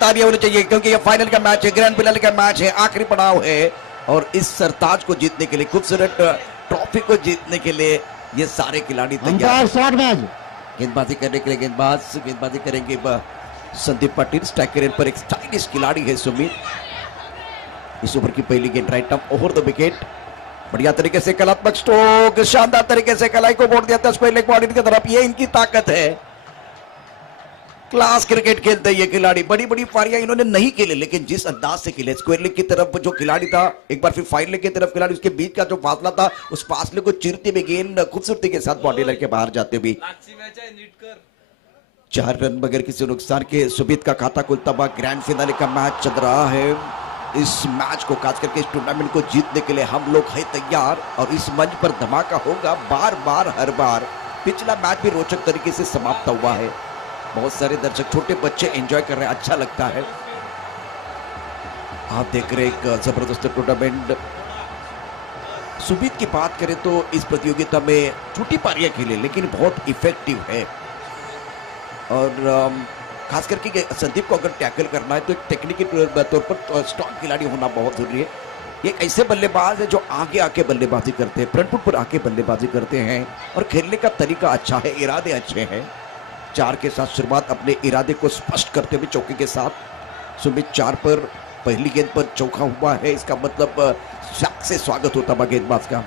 तालियां होनी चाहिए क्योंकि ये फाइनल का मैच है, ग्रैंड फिनाले का मैच है, आखिरी पड़ाव है और इस सरताज को जीतने के लिए, खूबसूरत ट्रॉफी को जीतने के लिए ये सारे खिलाड़ी तैयार हैं। गेंदबाजी करने के लिए गेंदबाजी करेंगे संदीप पाटिल। स्ट्राइकर पर एक स्टाइलिश खिलाड़ी है सुमित। इस ओवर की पहली गेंद right arm over the wicket, बढ़िया तरीके से कलात्मक स्ट्रोक, शानदार तरीके से कलाई को मोड़ दिया था स्क्वायर लेग बॉडी की तरफ। ये इनकी ताकत है, क्लास क्रिकेट खेलते ये खिलाड़ी। बड़ी बड़ी पारियां इन्होंने नहीं खेले लेकिन जिस अंदाज से खेले, स्क्वायर लेग की तरफ जो खिलाड़ी था, एक बार फिर फाइन लेग की तरफ खिलाड़ी, उसके बीच का जो फासला था, उस फासले को चीरते हुए गेंद खूबसूरती के साथ बॉडी लाइन के बाहर जाते हुए 4 रन बगैर किसी नुकसान के सुमित का खाता खुलता हुआ ग्रैंड फिनाले का मैच चल रहा है। इस मैच को खास करके इस टूर्नामेंट को जीतने के लिए हम लोग हैं तैयार और इस मंच पर धमाका होगा बार बार हर बार। पिछला मैच भी रोचक तरीके से समाप्त हुआ है, बहुत सारे दर्शक छोटे बच्चे एंजॉय कर रहे हैं, अच्छा लगता है। आप देख रहे एक जबरदस्त टूर्नामेंट। सुमित की बात करें तो इस प्रतियोगिता में छोटी पारियां खेले लेकिन बहुत इफेक्टिव है और खास करके संदीप को अगर टैकल करना है तो एक टेक्निकल तौर पर स्ट्रॉन्ग खिलाड़ी होना बहुत जरूरी है। ये एक ऐसे बल्लेबाज है जो आगे आके बल्लेबाजी करते हैं, फ्रंट फुट पर आके बल्लेबाजी करते हैं और खेलने का तरीका अच्छा है, इरादे अच्छे हैं। 4 के साथ शुरुआत, अपने इरादे को स्पष्ट करते हुए चौके के साथ सुमित 4 पर पहली गेंद पर चौका हुआ है, इसका मतलब शाख से स्वागत होता है गेंदबाज का।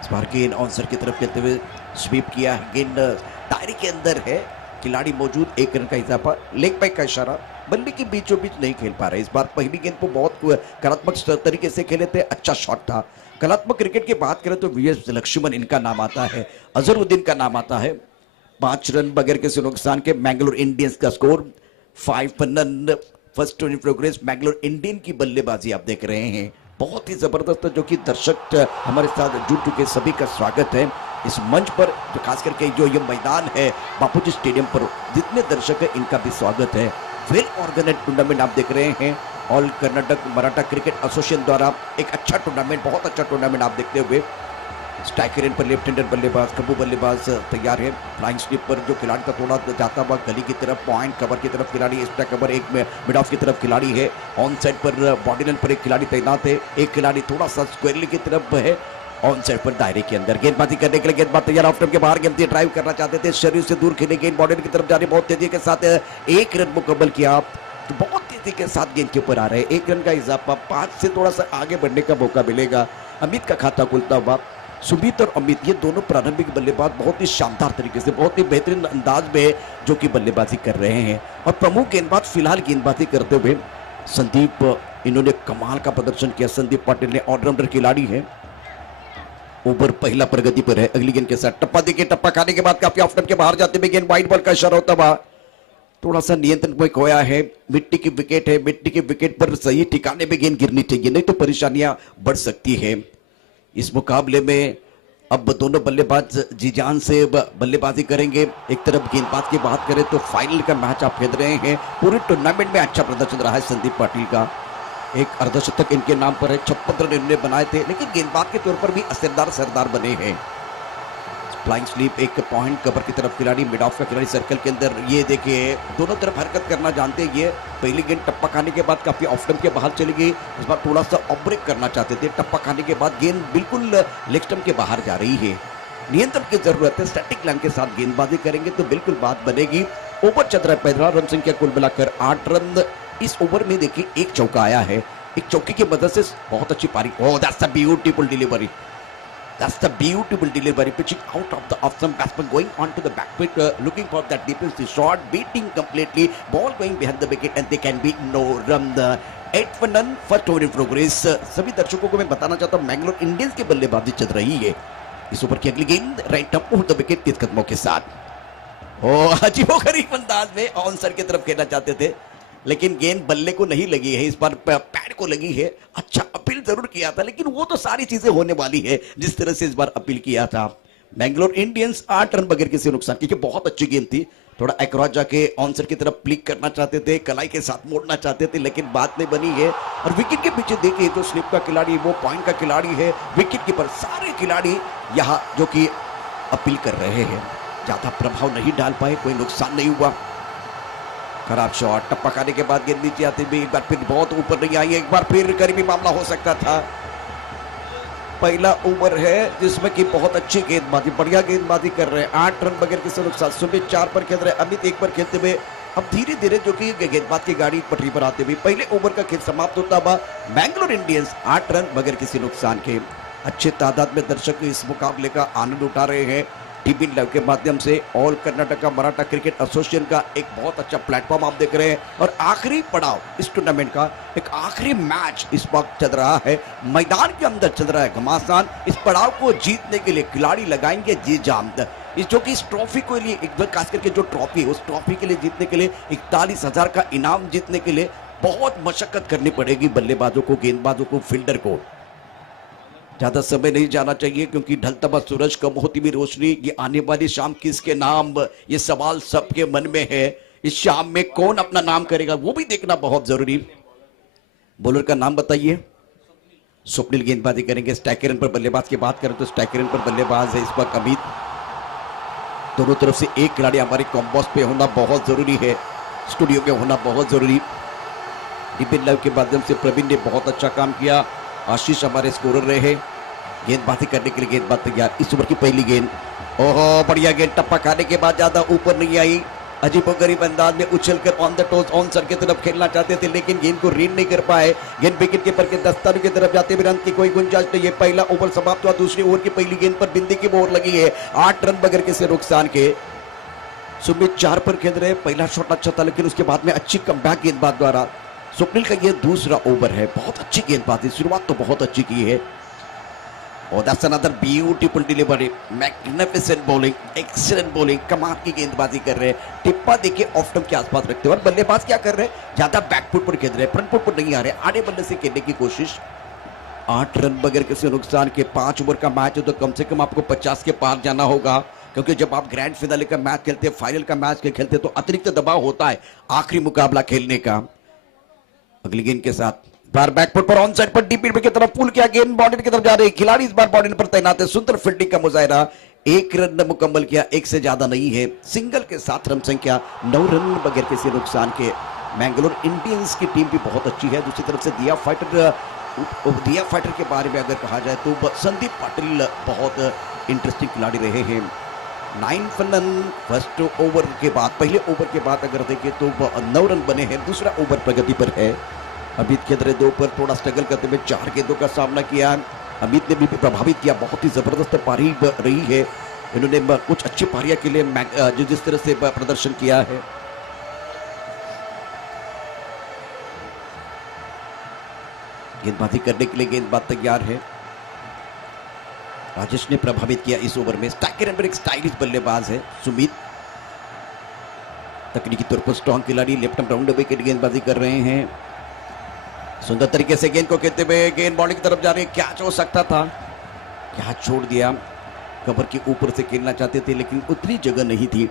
इस बार गेंद आंसर की तरफ खेलते हुए स्वीप किया है, गेंद दायरे के अंदर है, खिलाड़ी मौजूद, 1 रन का इजाफा, लेग बैक का इशारा, बल्ले के बीचों बीच नहीं खेल पा रहे। इस बार पहली गेंद को बहुत कलात्मक तरीके से खेले थे, अच्छा शॉट था। कलात्मक क्रिकेट की बात करें तो वीएस लक्ष्मण इनका नाम आता है, अजहरुद्दीन का नाम आता है। 5 रन बगैर किसी नुकसान के मैंगलोर इंडियंस का score 5 run. First in progress Mangalore Indian की बल्लेबाजी आप देख रहे हैं, बहुत ही जबरदस्त, जो कि दर्शक हमारे साथ जुड़ चुके सभी का स्वागत है इस मंच पर। जो खास करके जो ये मैदान है बापूजी स्टेडियम पर, जितने दर्शक है इनका भी स्वागत है। वेल ऑर्गेनाइज्ड टूर्नामेंट आप देख रहे हैं, all Karnataka Maratha cricket association द्वारा एक अच्छा टूर्नामेंट, बहुत अच्छा टूर्नामेंट आप देखते हुए। स्ट्राइकर एंड पर लेफ्ट हैंडर बल्लेबाज, कबू बल्लेबाज तैयार है। फ्लाइंग स्लिप पर जो खिलाड़ी का थोड़ा जाता हुआ गली की तरफ, पॉइंट कवर की तरफ खिलाड़ी, एक्स्ट्रा कवर एक में मिड ऑफ की तरफ खिलाड़ी है। ऑन साइड पर बॉडी लाइन पर एक खिलाड़ी तैनात है, एक खिलाड़ी थोड़ा सा स्क्वायर लेग की तरफ है। ऑन साइड पर दायरे के अंदर गेंदबाजी करने के लिए गेंदबाज तैयार, ऑफ स्टंप के बाहर गेंद ड्राइव करना चाहते थे, शरीर से दूर खेले, गेंद बॉडी की तरफ जा रही, बहुत तेजी के साथ 1 रन मुकम्मल किया, तो बहुत तेजी के साथ गेंद के ऊपर आ रहे हैं। 1 रन का इजाफा, 5 से थोड़ा सा आगे बढ़ने का मौका मिलेगा। अमित का खाता खुलता हुआ, सुमित और अमित ये दोनों प्रारंभिक बल्लेबाज बहुत ही शानदार तरीके से, बहुत ही बेहतरीन अंदाज में जो कि बल्लेबाजी कर रहे हैं। और प्रमुख गेंदबाज फिलहाल गेंदबाजी करते हुए संदीप, इन्होंने कमाल का प्रदर्शन किया। संदीप पाटिल ने ऑलराउंडर खिलाड़ी है, ओवर पहला प्रगति पर है। अगली गेंद के साथ टप्पा देखिए, टप्पा खाने के बाद काफी ऑफ स्टंप के बाहर जाते हुए गेंद वाइड बॉल का इशारा होता हुआ थोड़ा सा नियंत्रण में खोया है। मिट्टी की विकेट है, मिट्टी की विकेट पर सही ठिकाने में गेंद गिरनी चाहिए, नहीं तो परेशानियां बढ़ सकती है। इस मुकाबले में अब दोनों बल्लेबाज जी जान से बल्लेबाजी करेंगे। एक तरफ गेंदबाज की बात करें तो फाइनल का मैच आप खेल रहे हैं, पूरे टूर्नामेंट में अच्छा प्रदर्शन रहा है संदीप पाटिल का। एक अर्धशतक इनके नाम पर है, 56 रन इन्होंने बनाए थे, लेकिन गेंदबाज के तौर पर भी असरदार सरदार बने हैं। फ्लाइंग स्लीप, एक पॉइंट कवर की तरफ खिलाड़ी, मिड ऑफ का खिलाड़ी सर्कल के अंदर, ये देखिए दोनों तरफ हरकत करना जानते हैं। ये पहली गेंद टप्पा खाने के बाद काफी ऑफ स्टंप के बाहर चली गई, इस बार थोड़ा सा ऑफ ब्रेक करना चाहते थे, टप्पा खाने के बाद गेंद बिल्कुल लेग स्टंप के बाहर जा रही है। नियंत्रण की जरूरत है, स्टैटिक लाइन के साथ गेंदबाजी करेंगे तो बिल्कुल बात बनेगी। ओवर चल रहा है, 15 रन संख्या कुल मिलाकर 8 रन। इस ओवर में देखिए एक चौका आया है, एक चौके की मदद से बहुत अच्छी पारी। Oh that's a beautiful delivery, that's the beautiful delivery, pitching out of the off stump, batsman going on to the back foot, looking for that defensive shot, beating completely, ball going behind the wicket and they can be no run. 8 run first over in progress। सभी दर्शकों को मैं बताना चाहता हूँ Mangalore Indians की बल्लेबाजी चल रही है। इस ओवर की अगली गेंद right up over the wicket, 30 कदमों के साथ। ओह अजीबोगरीब अंदाज में ऑन साइड की तरफ खेलना चाहते थे, लेकिन गेंद बल्ले को नहीं लगी है, इस बार पैड को लगी है। अच्छा अपील जरूर किया था, लेकिन वो तो सारी चीजें होने वाली है जिस तरह से इस बार अपील किया था। मैंगलोर इंडियंस 8 रन बगैर किसी नुकसान, क्योंकि बहुत अच्छी गेंद थी, थोड़ा अक्रॉस जाके ऑनसर की तरफ प्लिक करना चाहते थे, कलाई के साथ मोड़ना चाहते थे, लेकिन बात नहीं बनी है। और विकेट के पीछे देखिए तो स्लिप का खिलाड़ी, वो पॉइंट का खिलाड़ी है, विकेट कीपर, सारे खिलाड़ी यहाँ जो कि अपील कर रहे हैं, ज्यादा प्रभाव नहीं डाल पाए, कोई नुकसान नहीं हुआ। खराब शॉट, टप्पा खाने के बाद गेंद नीचे आती हुई एक बार फिर बहुत ऊपर नहीं आई, एक बार फिर करीबी मामला हो सकता था। पहला ओवर है जिसमें कि बहुत अच्छी गेंदबाजी, बढ़िया गेंदबाजी कर रहे हैं। 8 रन बगैर किसी नुकसान। सुमित 4 पर खेल रहे हैं, अमित 1 पर खेलते हुए अब धीरे धीरे जो कि गेंदबाज की गाड़ी पटरी पर आते हुए पहले ओवर का खेल समाप्त होता हुआ बैंगलोर इंडियंस 8 रन बगैर किसी नुकसान के। अच्छे तादाद में दर्शक इस मुकाबले का आनंद उठा रहे हैं टीवी लाइव के माध्यम से। All Karnataka Maratha cricket association का एक बहुत अच्छा प्लेटफॉर्म आप देख रहे हैं और आखिरी पड़ाव इस टूर्नामेंट का एक आखिरी मैच इस वक्त चल रहा है, मैदान के अंदर चल रहा है घमासान। इस पड़ाव को जीतने के लिए खिलाड़ी लगाएंगे जी जान, इस जो कि इस ट्रॉफी को लिए एक बार खास करके जो ट्रॉफी है उस ट्रॉफी के लिए जीतने के लिए 41,000 का इनाम जीतने के लिए बहुत मशक्कत करनी पड़ेगी बल्लेबाजों को, गेंदबाजों को, फील्डर को। ज्यादा समय नहीं जाना चाहिए क्योंकि ढलता हुआ सूरज, कम होती हुई रोशनी, ये आने वाली शाम किसके नाम, ये सवाल सबके मन में है। इस शाम में कौन अपना नाम करेगा वो भी देखना बहुत जरूरी। बॉलर का नाम बताइए। स्वप्निल गेंदबाजी करेंगे। स्ट्राइक रन पर बल्लेबाज की बात करें तो स्ट्राइक रन पर बल्लेबाज है इस वक्त अमित। दोनों तरफ से एक खिलाड़ी हमारे कॉम्बोस पे होना बहुत जरूरी है, स्टूडियो में होना बहुत जरूरी। टीवी लाइव के माध्यम से प्रवीण ने बहुत अच्छा काम किया, आशीष हमारे स्कोरर रहे। गेंदबाजी करने के लिए गेंदबाज तैयार। इस ओवर की पहली गेंद, ओहो बढ़िया गेंद, टप्पा खाने के बाद ज्यादा ऊपर नहीं आई। अजीबोगरीब अंदाज में उछलकर ऑन द टॉस ऑन सर की तरफ खेलना चाहते थे लेकिन गेंद को रीड नहीं कर पाए। गेंद विकेट कीपर के दस्ताने की तरफ जाते हुए रन की कोई गुंजाइश नहीं है। पहला ओवर समाप्त हुआ। दूसरी ओवर की पहली गेंद पर बिंदी की मोहर लगी है। 8 रन बगैर किसी नुकसान के। सुमित 4 पर खेल रहे। पहला शॉट अच्छा था लेकिन उसके बाद में अच्छी कमबैक गेंदबाज द्वारा। स्वप्निल का यह दूसरा ओवर है। बहुत अच्छी गेंदबाजी, शुरुआत तो बहुत अच्छी की है। और that's another beautiful delivery, magnificent bowling, excellent bowling, कमाल की गेंदबाजी कर रहे हैं। टिप्पा देखिए ऑफ स्टंप के आसपास रखते हैं और बल्लेबाज क्या कर रहे हैं, ज्यादा बैकफुट पर खेल रहे हैं, फ्रंट फुट पर नहीं आ रहे, आड़े बल्ले से खेलने की कोशिश। 8 रन बगैर किसी नुकसान के। 5 ओवर का मैच है तो कम से कम आपको 50 के पार जाना होगा क्योंकि जब आप ग्रैंड फिनाले का मैच खेलते हैं, फाइनल का मैच खेलते हैं तो अतिरिक्त दबाव होता है आखिरी मुकाबला खेलने का। अगली गेंद के साथ बार बैकफुट पर ऑन साइड पर डीप मिड की तरफ पुल किया, गेंद बाउंड्री की तरफ जा रही है। खिलाड़ी इस बार बाउंड्री पर तैनात है। सुंदर फील्डिंग का मुजाहिरा। 1 रन मुकम्मल किया, 1 से ज्यादा नहीं है। सिंगल के साथ रन संख्या 9 रन बगैर किसी नुकसान के। मैंगलोर इंडियंस की टीम भी बहुत अच्छी है। दूसरी तरफ से दिया फाइटर के बारे में अगर कहा जाए तो संदीप पाटिल बहुत इंटरेस्टिंग खिलाड़ी रहे हैं। 9 रन फर्स्ट ओवर के बाद, पहले ओवर के बाद अगर देखें तो 9 रन बने हैं। दूसरा ओवर प्रगति पर है। अमित के 2 पर थोड़ा स्ट्रगल करते हुए 4 गेंदों का सामना किया। अमित ने भी प्रभावित किया, बहुत ही जबरदस्त पारी रही है। इन्होंने कुछ अच्छी पारियां के लिए जिस तरह से प्रदर्शन किया है। गेंदबाजी करने के लिए गेंदबाज तैयार है। राजेश ने प्रभावित किया इस ओवर में। स्ट्राइकर नंबर 1 स्टाइलिश बल्लेबाज है सुमित, तकनीकी तौर पर स्ट्रॉन्ग खिलाड़ी, लेफ्ट आर्म राउंड विकेट गेंदबाजी कर रहे हैं। सुंदर तरीके से गेंद को खेलते हुए गेंद बॉलिंग की तरफ जा रही है। कैच हो सकता था, कैच छोड़ दिया। कवर के ऊपर से खेलना चाहते थे लेकिन उतनी जगह नहीं थी।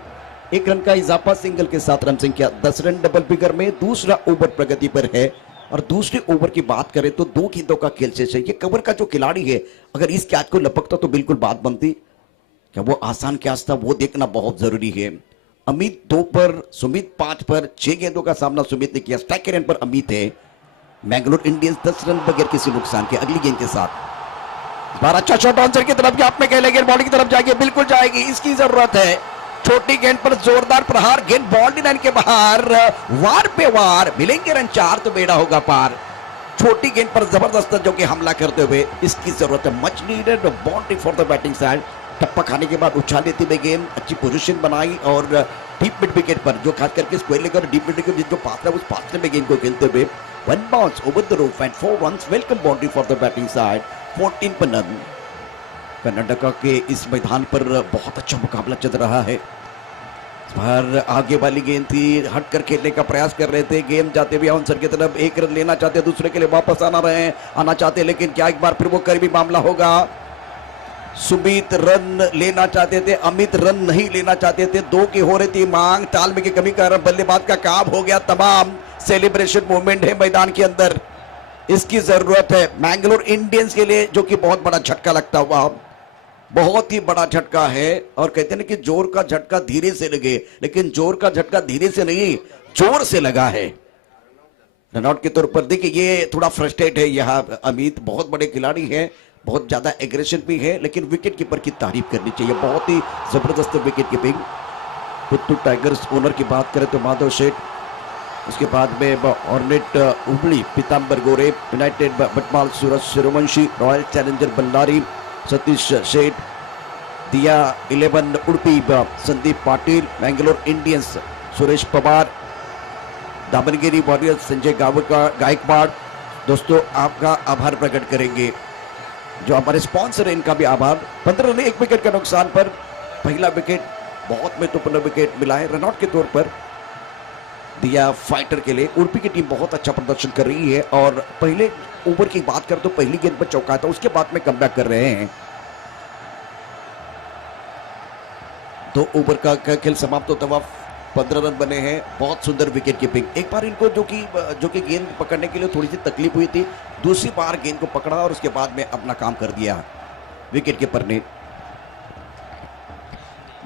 1 रन का इजाफा, सिंगल के साथ रन संख्या 10 रन डबल फिगर में। दूसरा ओवर प्रगति पर है और दूसरे ओवर की बात करें तो 2 गेंदों का खेल शेष है। ये कवर का जो खिलाड़ी है अगर इस कैच को लपकता तो बिल्कुल बात बनती। क्या वो आसान कैच था, वो देखना बहुत जरूरी है। अमित 2 पर, सुमित 5 पर। 6 गेंदों का सामना सुमित ने किया। स्ट्राइक रन पर अमित है। मैंगलोर इंडियंस 10 रन बगैर किसी नुकसान के। अगली गेंद के साथ बार अच्छा शॉट ऑन साइड की तरफ, आप में खेलेंगे, बॉलिंग की तरफ जाएगी, बिल्कुल जाएगी, इसकी जरूरत है। छोटी गेंद पर जोरदार प्रहार, गेंद बाउंड्री लाइन के बाहर, वार पे वार, मिलेंगे रन 4 तो बेड़ा होगा पार। छोटी गेंद पर जबरदस्त जो कि हमला करते हुए इसकी जरूरत है। Much needed boundary for the batting side. टप्पा खाने के बाद उछाल लेते हुए गेंद, अच्छी पोजीशन बनाई और डीप मिड विकेट पर जो खास करके स्क्वायर लेकर डीप मिड विकेट जो पास है उस पास में गेंद को खेलते हुए 1 bounce over the roof and 4 runs, welcome boundary for the batting side, 14 पर रन। कर्नाटका के इस मैदान पर बहुत अच्छा मुकाबला चल रहा है। पर आगे वाली गेंद थी, हटकर खेलने का प्रयास कर रहे थे। गेंद जाते हुए आंसर की तरफ, 1 रन लेना चाहते, दूसरे के लिए वापस आना चाहते, लेकिन क्या एक बार फिर वो करीबी मामला होगा। सुमित रन लेना चाहते थे, अमित रन नहीं लेना चाहते थे। 2 की हो रही थी मांग, तालमेल की कमी कारण बल्लेबाज का काम हो गया तमाम। सेलिब्रेशन मूवमेंट है मैदान के अंदर, इसकी जरूरत है मैंगलोर इंडियंस के लिए, जो कि बहुत बड़ा झटका लगता हुआ, बहुत ही बड़ा झटका है। और कहते हैं कि जोर का झटका धीरे से लगे, लेकिन जोर का झटका धीरे से नहीं, जोर से लगा है। रनआउट के तौर पर देखिए ये थोड़ा फ्रस्ट्रेट है यहाँ अमित, बहुत बड़े खिलाड़ी हैं, बहुत ज्यादा एग्रेशन भी है, लेकिन विकेट कीपर की तारीफ करनी चाहिए, बहुत ही जबरदस्त विकेट कीपिंग। पुत्तू टाइगर्स ओनर की बात करें तो माधव शेठ, उसके बाद में ऑर्नेट हुबली, पीताम्बर गोरे, यूनाइटेड बटमाल सूरज सूर्यवंशी, रॉयल चैलेंजर बल्लारी सतीश शेठ, दिया 11 उडुपी संदीप पाटिल, मैंगलोर इंडियंस सुरेश पवार, दामनगिरी वॉरियर्स संजय गायकवाड़। दोस्तों आपका आभार प्रकट करेंगे, जो हमारे स्पॉन्सर है इनका भी आभार। 15 रन 1 विकेट के नुकसान पर पहला विकेट, बहुत महत्वपूर्ण विकेट मिला है रनआउट के तौर पर दिया फाइटर के लिए। उडुपी की टीम बहुत अच्छा प्रदर्शन कर रही है और पहले ओवर की बात करें तो पहली गेंद पर चौका था, उसके बाद में कमबैक कर रहे हैं। 2 ओवर का खेल समाप्त होता हुआ 15 रन बने हैं, बहुत सुंदर विकेट कीपिंग। एक बार इनको जो कि गेंद पकड़ने के लिए थोड़ी सी तकलीफ हुई थी, दूसरी बार गेंद को पकड़ा और उसके बाद में अपना काम कर दिया विकेट कीपर ने।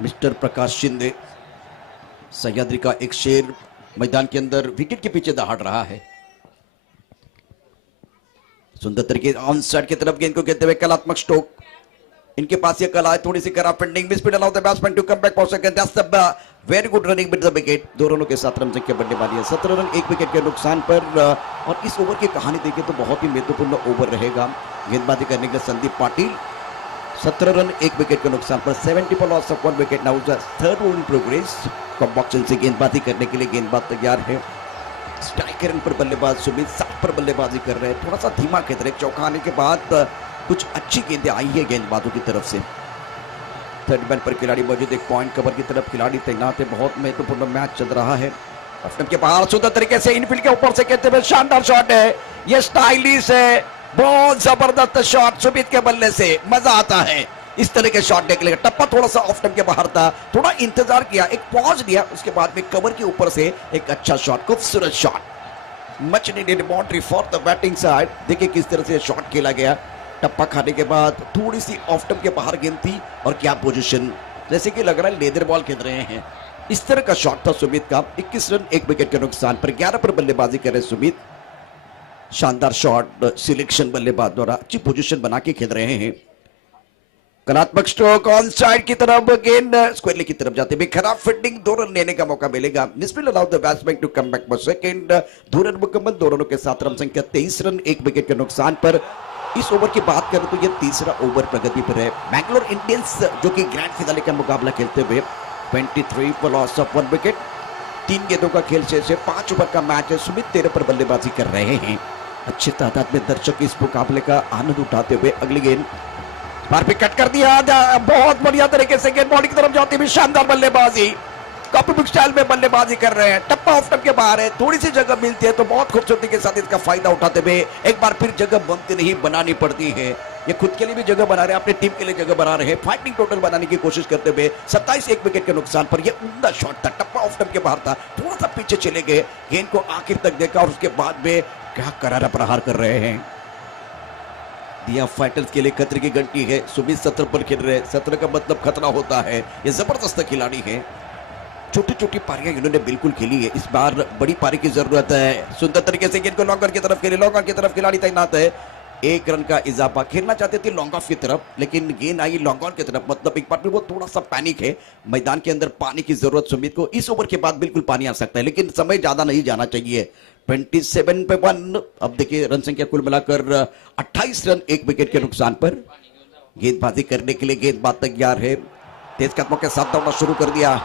मिस्टर प्रकाश शिंदे, सह्याद्री का एक शेर, मैदान के अंदर विकेट के पीछे दहाड़ रहा है। सुंदर तरीके ऑन साइड की तरफ गेंद को खेलते हुए कलात्मक स्ट्रोक, इनके पास ये कला है, थोड़ी सी करा pending, miss speed allow the batsman to come back for second, that's the very good running with the wicket. 2 रनों के साथ रन संख्या बढ़ने वाली है, 17 रन 1 विकेट के नुकसान पर। और इस ओवर की कहानी देखिए तो बहुत ही महत्वपूर्ण ओवर रहेगा। गेंदबाजी करने के लिए संदीप पाटिल, 17 रन 1 विकेट के नुकसान पर, 70 पर loss of 1 wicket. Now the third over in progress. Come boxing से गेंदबाजी करने के लिए गेंदबाज तैयार है। स्ट्राइकर पर बल्लेबाज सुमित 7 पर बल्लेबाजी कर रहे हैं, थोड़ा सा धीमा खेल रहे, चौका आने के बाद कुछ अच्छी गेंदें आई है गेंदबाजों की तरफ से। थर्ड मैन पर खिलाड़ी मौजूद, एक पॉइंट कवर की तरफ खिलाड़ी तैनात है, बहुत महत्वपूर्ण मैच चल रहा है। ऑफ के बाहर सुंदर तरीके से इनफील्ड के ऊपर से कहते हुए शानदार शॉट है, ये स्टाइलिश है, बहुत जबरदस्त शॉट सुमित के बल्ले से, मजा आता है इस तरह के शॉट देखने का। टप्पा थोड़ा सा ऑफ के बाहर था, थोड़ा इंतजार किया, एक पॉज लिया, उसके बाद में कवर के ऊपर से एक अच्छा शॉट, खूबसूरत shot, much needed boundary for the batting side. देखिए किस तरह से शॉट खेला गया, टप्पा खाने के बाद थोड़ी सी ऑफ स्टंप के बाहर गेंद थी और क्या पोजीशन, जैसे कि लग रहा है लेदर बॉल खेल रहे हैं, इस तरह का शॉट था सुमित का। 21 रन 1 विकेट के नुकसान पर, 11 पर बल्लेबाजी कर रहे सुमित। शानदार शॉट सिलेक्शन बल्लेबाज द्वारा, अच्छी पोजीशन बना के खेल रहे हैं। कलात्मक स्ट्रोक ऑन साइड की तरफ, गेंद स्क्वायरली की तरफ जाते हुए खराब फील्डिंग, 2 रन लेने का मौका मिलेगा। Misfield allow the batsman to come back for second. 2 run मुकम्मल, 2 रनों के साथ रन संख्या 23 रन 1 विकेट के नुकसान पर। इस ओवर की बात करें तो यह तीसरा ओवर प्रगति पर है। मैंगलोर इंडियंस जो कि ग्रैंड फिनाले का मुकाबला खेलते हुए 23 फॉर लॉस ऑफ 1 विकेट, 3 गेंदों का खेल शेष है, 5 ओवर का मैच है। सुमित 13 पर बल्लेबाजी कर रहे हैं। अच्छी तादाद में दर्शक इस मुकाबले का आनंद उठाते हुए अगली गेंद बार पे कट कर दिया, बहुत बढ़िया तरीके से गेंद बॉडी की तरफ जाती हुई शानदार बल्लेबाजी, कॉपी बुक स्टाइल में बल्लेबाजी कर रहे हैं। टप्पा ऑफ टप के बाहर है, थोड़ी सी जगह मिलती है तो बहुत खूबसूरती के साथ इसका फायदा उठाते हुए एक बार फिर जगह बनती नहीं, बनानी पड़ती है। ये खुद के लिए भी जगह बना रहे हैं, अपनी टीम के लिए जगह बना रहे हैं, फाइटिंग टोटल बनाने की कोशिश करते हुए 27 1 विकेट के नुकसान पर। यह उम्दा शॉट था, टप्पा ऑफ टप के बाहर था, थोड़ा सा पीछे चले गए, गेंद को आखिर तक देखा और उसके बाद में क्या करारा प्रहार कर रहे हैं। दिया फाइटर्स के लिए खतरे की घंटी है, सुमित 17 पर खेल रहे हैं, 17 का मतलब खतरा होता है। ये जबरदस्त खिलाड़ी है, छोटी छोटी पारियां इन्होंने बिल्कुल खेली है, इस बार बड़ी पारी की जरूरत है। सुंदर तरीके से गेंद को लॉन्ग ऑन की तरफ खेले, लॉन्ग ऑन की तरफ खिलाड़ी तैनात है। 1 रन का इजाफा, खेलना चाहते थे लॉन्ग ऑफ की तरफ, लेकिन गेंद आई लॉन्ग ऑन की तरफ, मतलब एक बार वो थोड़ा सा पैनिक है। मैदान के अंदर पानी की जरूरत सुमित को, इस ओवर के बाद बिल्कुल पानी आ सकता है, लेकिन समय ज्यादा नहीं जाना चाहिए। 27 पे 1। अब देखिए रन संख्या कुल मिलाकर 28 रन 1 विकेट के नुकसान पर। गेंदबाजी करने के लिए गेंदबाज तैयार है, तेज कदमों के साथ दौड़ना शुरू कर दिया,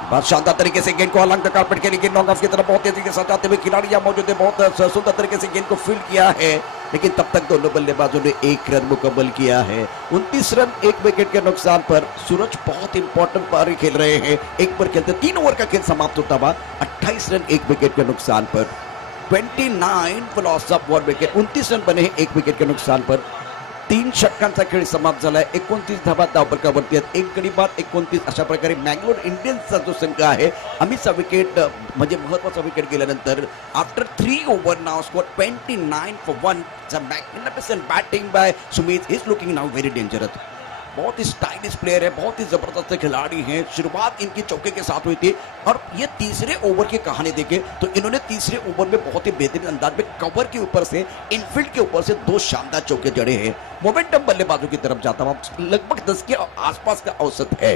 बहुत शानदार तरीके से गेंद को अलग द कारपेट के लिए लॉन्ग ऑफ की तरफ बहुत तेजी के साथ आते हुए खिलाड़ी यहां मौजूद है, बहुत सुंदर तरीके से गेंद को फील्ड किया है, लेकिन तब तक दोनों बल्लेबाजों ने 1 रन मुकम्मल किया है। 29 रन 1 विकेट के नुकसान पर। सूरज बहुत इंपॉर्टेंट पारी खेल रहे हैं, 1 पर खेलते 3 ओवर का खेल समाप्त होता हुआ 28 रन 1 विकेट के नुकसान पर। 29 for loss of 1 wicket, 29 run बने हैं 1 विकेट के नुकसान पर। 3 षटकांचा खेळ समाप्त झालाय, 29 धावा धावफलकावरती आहेत, 1 गडी बाद 29। अशा प्रकारे मँगलोर इंडियन्सचा जो संघ आहे, अमितचा विकेट म्हणजे महत्वाचा विकेट गेल्यानंतर आफ्टर 3 ओव्हर नाव score 29 for 1. The magnificent batting by Sumit is looking now very dangerous. बहुत ही स्टाइलिश प्लेयर है, बहुत ही जबरदस्त खिलाड़ी हैं। शुरुआत इनकी चौके के साथ हुई थी और ये तीसरे ओवर की कहानी देखें तो इन्होंने तीसरे ओवर में बहुत ही बेहतरीन अंदाज में कवर के ऊपर से, इनफील्ड के ऊपर से 2 शानदार चौके जड़े हैं। मोमेंटम बल्लेबाजों की तरफ जाता हुआ लगभग 10 के आसपास का औसत है।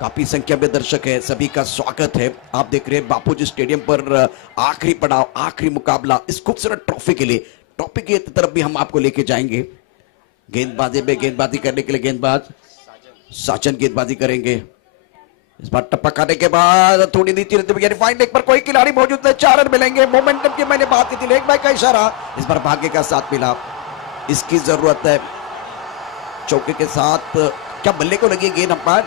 काफी संख्या में दर्शक है, सभी का स्वागत है। आप देख रहे हैं बापूजी स्टेडियम पर आखिरी पड़ाव, आखिरी मुकाबला इस खूबसूरत ट्रॉफी के लिए। ट्रॉफी की तरफ भी हम आपको लेके जाएंगे। गेंदबाजी में गेंदबाजी करने के लिए गेंदबाज साजन गेंदबाजी करेंगे। इस बार टप्पा खाने के बाद थोड़ी नीचे फाइन लेग पर कोई खिलाड़ी मौजूद नहीं, 4 रन मिलेंगे। मोमेंटम की मैंने बात की थी, लेग बाय का इशारा, इस बार भाग्य का साथ मिला, इसकी जरूरत है। चौके के साथ क्या बल्ले को लगी गेंद? अंपायर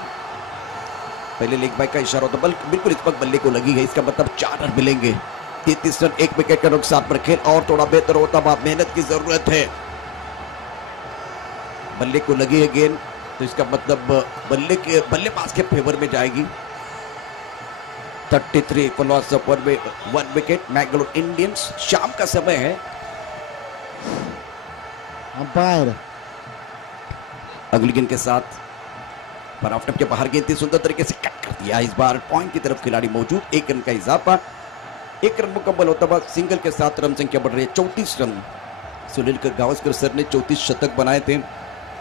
पहले लेग बाय का इशारा होता, बिल्कुल इस वक्त बल्ले को लगी है, इसका मतलब 4 रन मिलेंगे। 33 रन, 1 विकेट का नुकसान पर खेल और थोड़ा बेहतर होता, मेहनत की जरूरत है। बल्ले को लगी है गेंद तो इसका मतलब बल्लेबाज के फेवर में जाएगी। 33 for loss of 1 wicket. Mangalore Indians, शाम का समय है। अंपायर अगली गेंद के साथ पर ऑफ के बाहर गेंद थी, सुंदर तरीके से कट कर दिया। इस बार पॉइंट की तरफ खिलाड़ी मौजूद, 1 रन का इजाफा, 1 रन मुकम्मल होता हुआ सिंगल के साथ रन संख्या बढ़ रही है 34 रन। सुनील गावस्कर सर ने 34 शतक बनाए थे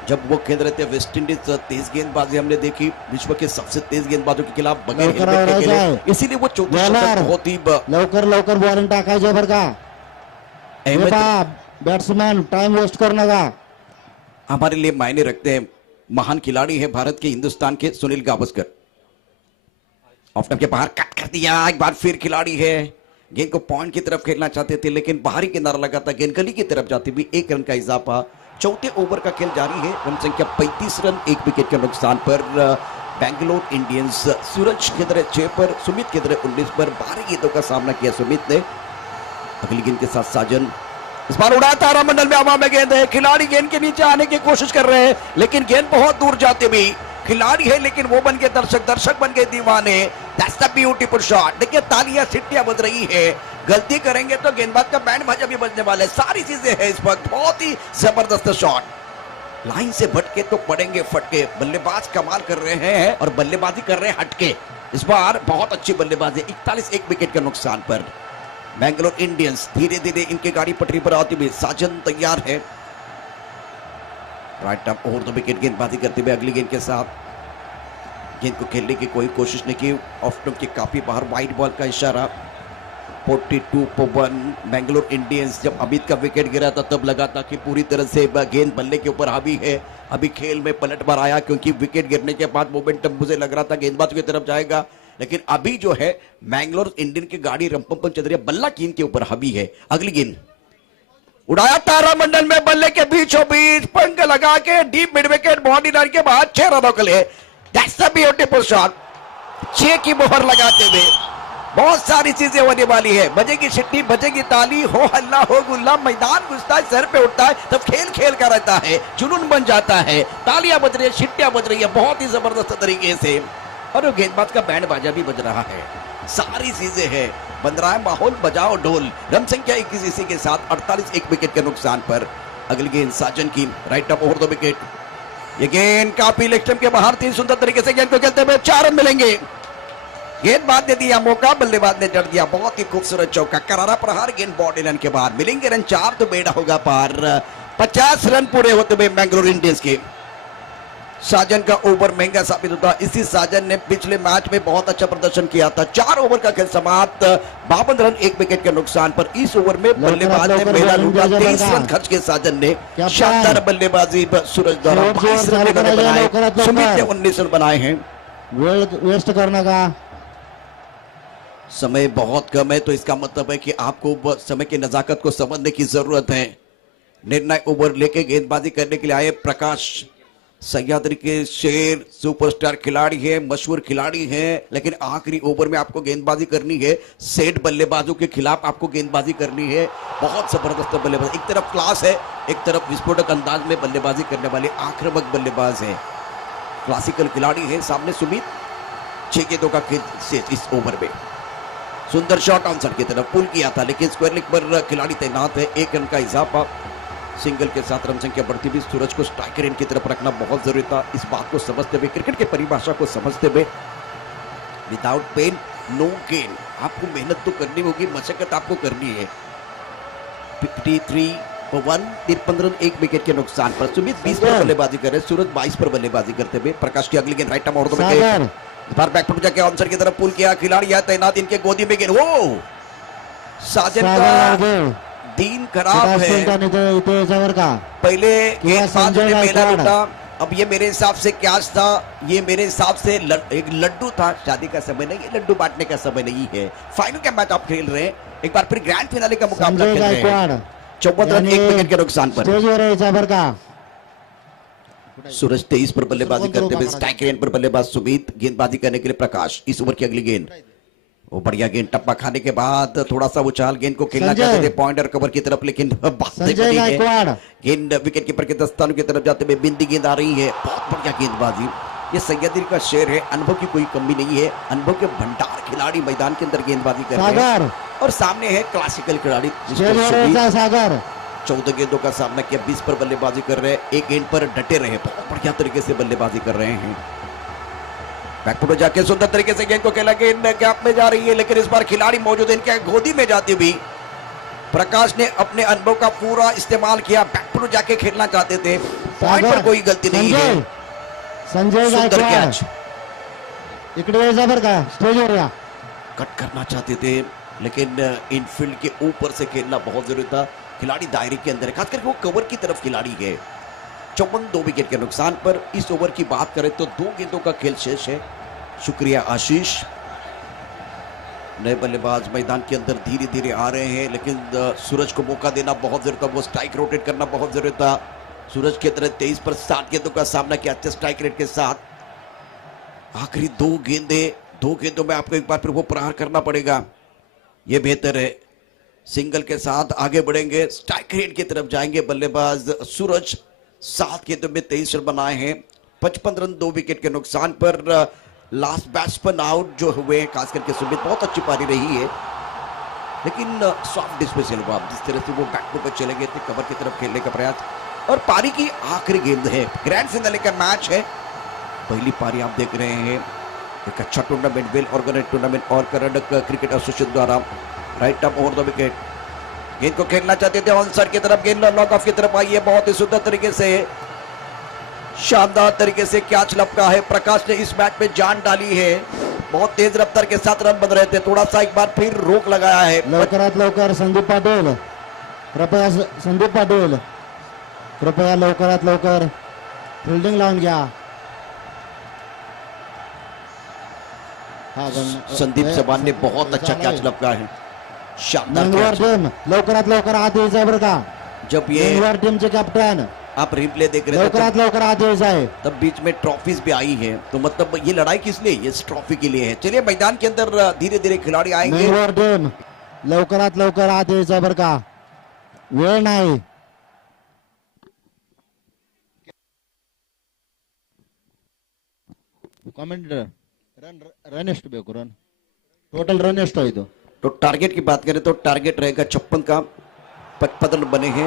जब वो खेल रहे थे वेस्ट इंडीज। तेज गेंदबाजी हमने देखी, विश्व के सबसे तेज गेंदबाजों के खिलाफ बगैर हेलमेट के खेले, इसीलिए वो 34 शतक बहुत ही लवकर बॉलिंग टाकायचे बरं का बॅट्समॅन, टाइम वेस्ट करू नका। हमारे लिए मायने रखते हैं। महान खिलाड़ी है भारत के, हिंदुस्तान के सुनील गावस्कर। ऑफ के बाहर कट कर दिया, एक बार फिर खिलाड़ी है। गेंद को पॉइंट की तरफ खेलना चाहते थे लेकिन बाहरी किनारा लगा था, गेंद गली की तरफ जाती हुई 1 रन का इजाफा। चौथे ओवर का खेल जारी है, रन संख्या 35 रन, 1 विकेट के नुकसान पर बैंगलोर इंडियंस। सूरज के तरह 6 पर, सुमित के तरह 19 पर 12 गेंदों का सामना किया सुमित ने। अगली गेंद के साथ साजन, इस बार उड़ा तारामंडल में हवा में गेंद है। खिलाड़ी गेंद के नीचे आने की कोशिश कर रहे हैं लेकिन गेंद बहुत दूर जाते भी। खिलाड़ी है लेकिन वो बन गए दर्शक, दर्शक बन गए दीवाने। That's the beautiful shot. देखिए तालियां सिट्टियां बज रही है। गलती करेंगे तो गेंदबाज का बैंड बाजा भी बजने वाला है। सारी चीजें हैं इस वक्त, बहुत ही जबरदस्त शॉट। लाइन से भटके तो पड़ेंगे फटके। बल्लेबाज कमाल कर रहे हैं और बल्लेबाजी कर रहे हैं हटके। इस बार बहुत अच्छी बल्लेबाजी, 41, 1 विकेट के नुकसान पर। बैंगलोर इंडियंस धीरे धीरे इनके गाड़ी पटरी पर आती हुई। साजन तैयार है, राइट अप और 2 विकेट गेंदबाजी करते हुए। अगली गेंद के साथ गेंद को खेलने की कोई कोशिश नहीं की, ऑफ स्टंप के काफी बाहर, वाइड बॉल का इशारा। 42 पर 1। बैंगलोर इंडियंस, जब अमित का विकेट गिरा था तब लगा था कि पूरी तरह से गेंद बल्ले के ऊपर हावी है। अभी खेल में पलटवार आया क्योंकि विकेट गिरने के बाद मोमेंटम मुझे लग रहा था गेंदबाज की तरफ जाएगा, लेकिन अभी जो है मैंगलोर इंडियन की गाड़ी रंपम चल रही है, बल्ला गेंद के ऊपर हावी है। अगली गेंद उड़ाया तारामंडल में, बल्ले के बीचों बीच पंख लगा के deep mid wicket, body line के बाद 6 रनों के लिए। That's the beautiful shot. 6 की मोहर लगाते हुए बहुत सारी चीजें होने वाली है। बजेगी सिट्टी, बजेगी ताली, हो हल्ला हो गुल्ला, मैदान घुसता है, सर पे उठता है, तब खेल खेल का रहता है, जुनून बन जाता है। तालियां बज रही है, सिट्टियां बज रही है बहुत ही जबरदस्त तरीके से, और गेंदबाज का बैंड बाजा भी बज रहा है। सारी चीजें हैं, बन रहा है माहौल, बजाओ ढोल। रन संख्या 21 इसी के साथ 48, 1 विकेट के नुकसान पर। अगली गेंद साजन की, राइट अप और 2 विकेट। ये गेंद काफी लेग स्टंप के बाहर थी, सुंदर तरीके से गेंद को खेलते हुए 4 रन मिलेंगे। गेंदबाज ने दिया मौका, बल्लेबाज ने जड़ दिया, बहुत ही खूबसूरत चौका, करारा प्रहार, गेंद बॉडी लाइन के बाद मिलेंगे रन 4 तो बेड़ा होगा पार। 50 रन पूरे होते हुए बैंगलोर इंडियंस के। साजन का ओवर महंगा साबित होता। इसी साजन ने पिछले मैच में बहुत अच्छा प्रदर्शन किया था। 4 ओवर का खेल समाप्त, 52 रन, 1 विकेट के नुकसान पर। इस ओवर में बल्लेबाज ने पहला लूटा, 23 रन खर्च के साजन ने। शानदार बल्लेबाजी सूरज द्वारा 22 रन बनाए, सुमित ने 19 रन बनाए हैं। वेस्ट करने का समय बहुत कम है तो इसका मतलब है कि आपको समय की नजाकत को समझने की जरूरत है। निर्णय ओवर लेके गेंदबाजी करने के लिए आए प्रकाश सह्याद्री के शेर, सुपरस्टार खिलाड़ी है, मशहूर खिलाड़ी है, लेकिन आखिरी ओवर में आपको गेंदबाजी करनी है। सेठ बल्लेबाजों के खिलाफ आपको गेंदबाजी करनी है। बहुत जबरदस्त बल्लेबाज, एक तरफ क्लास है, एक तरफ विस्फोटक अंदाज में बल्लेबाजी करने वाले आक्रामक बल्लेबाज है, क्लासिकल खिलाड़ी है। सामने सुमित, 6 गेंदों का खेल इस ओवर में। सुंदर शॉट ऑन साइड की तरफ पुल किया था लेकिन स्क्वायर लेग पर खिलाड़ी तैनात है। 1 रन का इजाफा। सिंगल के साथ रन संख्या बढ़ती हुई, सूरज को स्ट्राइकर एंड की तरफ रखना बहुत जरूरी था। इस बात को समझते हुए, क्रिकेट की परिभाषा को समझते हुए, विदाउट पेन नो गेन, आपको मेहनत तो करनी होगी, मशक्कत आपको करनी है। 53 for 1, 53 रन, 1 विकेट के नुकसान पर। सुमित 20 पर बल्लेबाजी कर रहे हैं, सूरज 22 पर बल्लेबाजी करते हुए। प्रकाश की अगली गेंद राइट आर्म ऑर्डर में, इस बार बैक फुट जाके ऑनसर की तरफ पुल किया, खिलाड़ी यहां तैनात, इनके गोदी में गेंद, वो साजन का दिन खराब है। पहले गेंदबाज ने मेला लूटा, अब ये मेरे हिसाब से कैच था, ये मेरे हिसाब से एक लड्डू था। शादी का समय नहीं, ये लड्डू बांटने का समय नहीं है। फाइनल का मैच आप खेल रहे हैं, एक बार फिर ग्रैंड फिनाले का मुकाबला खेल रहे हैं। 54 रन, 1 विकेट के नुकसान पर। सूरज 23 पर बल्लेबाजी करते हुए, स्ट्राइक रेंज पर बल्लेबाज सुमित, गेंदबाजी करने के लिए प्रकाश। इस ओवर की अगली गेंद, वो बढ़िया गेंद, टप्पा खाने के बाद थोड़ा सा उछाल, गेंद को खेलना चाहते थे पॉइंटर कवर की तरफ, लेकिन गेंद विकेट कीपर के दस्तानों की तरफ जाते हुए बिंदी गेंद आ रही है। बहुत बढ़िया गेंदबाजी, ये सैयदी का शेर है, अनुभव की कोई कमी नहीं है, अनुभव के भंडार खिलाड़ी मैदान के अंदर गेंदबाजी कर रहे हैं। और सामने है क्लासिकल खिलाड़ी सागर। 14 गेंदों का सामना किया, 20 पर बल्लेबाजी कर रहे हैं, एक गेंद पर डटे रहे, बहुत बढ़िया तरीके से बल्लेबाजी कर रहे हैं। बैकफुट जाके सुंदर तरीके से गेंद को खेला, गेंद गैप में जा रही है, लेकिन इस बार खिलाड़ी मौजूद है, इनके गोदी में जाती हुई प्रकाश ने अपने अनुभव का पूरा इस्तेमाल किया। बैकफुट जाके खेलना चाहते थे, पॉइंट पर कोई गलती नहीं है। संजय सुंदर कैच, कट करना चाहते थे, लेकिन इनफील्ड के ऊपर से खेलना बहुत जरूरी था। खिलाड़ी दायरे के अंदर है, खासकर वो कवर की तरफ खिलाड़ी है। 54, 2 विकेट के नुकसान पर। इस ओवर की बात करें तो 2 गेंदों का खेल शेष है। शुक्रिया आशीष। नए बल्लेबाज मैदान के अंदर धीरे धीरे आ रहे हैं, लेकिन सूरज को मौका देना बहुत जरूरी था, वो स्ट्राइक रोटेट करना बहुत जरूरी था। सूरज के तरह 23 पर 60 गेंदों का सामना किया अच्छे स्ट्राइक रेट के साथ। आखिरी 2 गेंदों में आपको एक बार फिर वो प्रहार करना पड़ेगा, ये बेहतर है। सिंगल के साथ आगे बढ़ेंगे, स्ट्राइक रेट की तरफ जाएंगे बल्लेबाज सूरज। 7 गेंदों में 23 रन बनाए हैं, 55 रन, 2 विकेट के नुकसान पर। लास्ट बैट्समैन आउट जो हुए, खास करके सुमित, बहुत अच्छी पारी रही है, लेकिन सॉफ्ट डिस्पेसल हुआ। जिस तरह से वो बैकफुट पर चले गए थे, कवर की तरफ खेलने का प्रयास, और पारी की आखिरी गेंद है, ग्रैंड फिनाले का मैच है। पहली पारी आप देख रहे हैं, एक अच्छा टूर्नामेंट, वेल ऑर्गेनाइज टूर्नामेंट, और कर्नाटक क्रिकेट एसोसिएशन द्वारा। Right up over the wicket, गेंद को खेलना चाहते थे ऑनसर की तरफ, गेंद लॉक ऑफ की तरफ आई है, बहुत ही सुंदर तरीके से, शानदार तरीके से कैच लपका है। प्रकाश ने इस मैच में जान डाली है, बहुत तेज रफ्तार के साथ रन बन रहे थे, थोड़ा सा एक बार फिर रोक लगाया है। लवकरात लवकर संदीप पाटील, कृपया संदीप पाटील, कृपया लवकरात लवकर फील्डिंग लावून घ्या। संदीप चौहान ने बहुत अच्छा कैच लपका है, शानदार टीम लवकरात लवकर आत यायचं बरं का। जब ये टीमचे कॅप्टन आप रिप्ले देख रहे थे, लवकरात लवकर आत यायचं आहे, तब बीच में ट्रॉफीज भी आई है, तो मतलब ये लड़ाई किस लिए, ये ट्रॉफी के लिए है। चलिए मैदान के अंदर धीरे धीरे खिलाड़ी आएंगे। टीम लवकरात लवकर आत यायचं बरं का, वेळ नाही। कमेंटेटर रन ಎಷ್ಟು ಬೇಕು, रन टोटल रन ಎಷ್ಟು ಆಯ್ತು? तो टारगेट की बात करें तो टारगेट रहेगा 56 का, 55 रन बने हैं।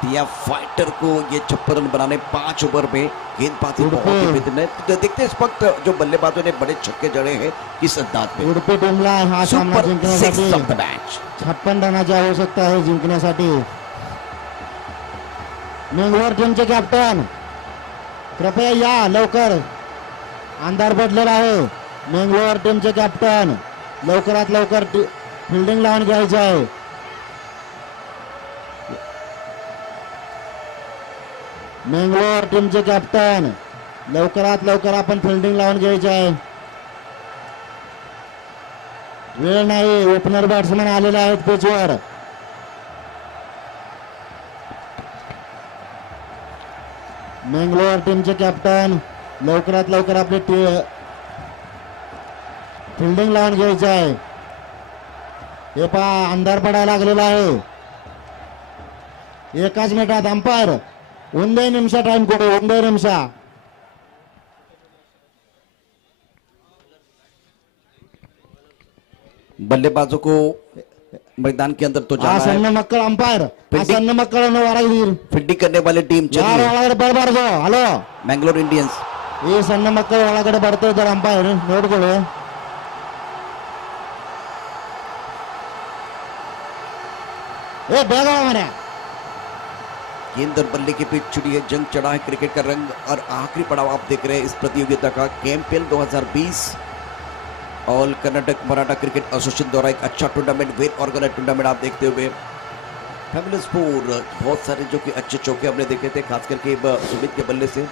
दिया फाइटर को ये 56 रन बनाने 5 ओवर में, गेंदबाजी बहुत ही बेहतरीन है। तो देखते हैं इस वक्त जो बल्लेबाजों ने बड़े छक्के जड़े हैं किस अंदाज में। उडुपी टीमला हा सामना जिंकण्यासाठी 56 रनाची आवश्यकता आहे जिंकण्यासाठी। मेंगलोर टीमचे कॅप्टन कृपया या लवकर, अंधार पडलेला आहे। मेंगलोर टीमचे कॅप्टन लवकरात लवकर फील्डिंग लावून घ्यायचं आहे। मेंगलोर टीमचे कॅप्टन लवकरात लवकर आपण फील्डिंग लावून घ्यायचं आहे, वेळ नाही। ओपनर बॅट्समन आलेले आहेत पिचवर। मेंगलोर टीमचे कॅप्टन लवकरात लवकर आपली फील्डिंग लावून घ्यायचं आहे। हे पहा अंधार पडायला लागलेला आहे, एकाच मिनिटात अंपायर 1 निमिष टाइम ಕೊಡು, 1 निमिष। बल्लेबाजों को मैदान के अंदर तो जाना है। ಆಸನ್ನ ಮಕ್ಕಳು ಅಂಪೈರ್ ಫೀಲ್ಡಿಂಗ್- ಆಸನ್ನ ಮಕ್ಕಳನ್ನು ಹೊರಗಿದ್ದೀರಿ फील्डिंग करने वाली टीम ಯಾರು चलिए ಒಳಗಡೆ ಬರಬಾರ್ದು. Hello, Mangalore Indians. ಈ ಸಣ್ಣ ಮಕ್ಕಳು ಒಳಗಡೆ ಬರ್ತಾ ಇದ್ದಾರೆ, ಅಂಪೈರ್ ನೋಡ್ಕೊಳ್ಳಿ. ಏ ಬೇಗ ಮನೆ. गेंद और बल्ले के बीच छिड़ी है, जंग चढ़ा है क्रिकेट का रंग और आखिरी पड़ाव आप देख रहे हैं इस प्रतियोगिता का KMPL 2020 all Karnataka Maratha cricket association द्वारा एक अच्छा टूर्नामेंट, वेल ऑर्गेनाइज टूर्नामेंट आप देखते हुए फैमिली स्पोर्ट। बहुत सारे जो कि अच्छे चौके हमने देखे थे, खास करके सुमित के बल्ले से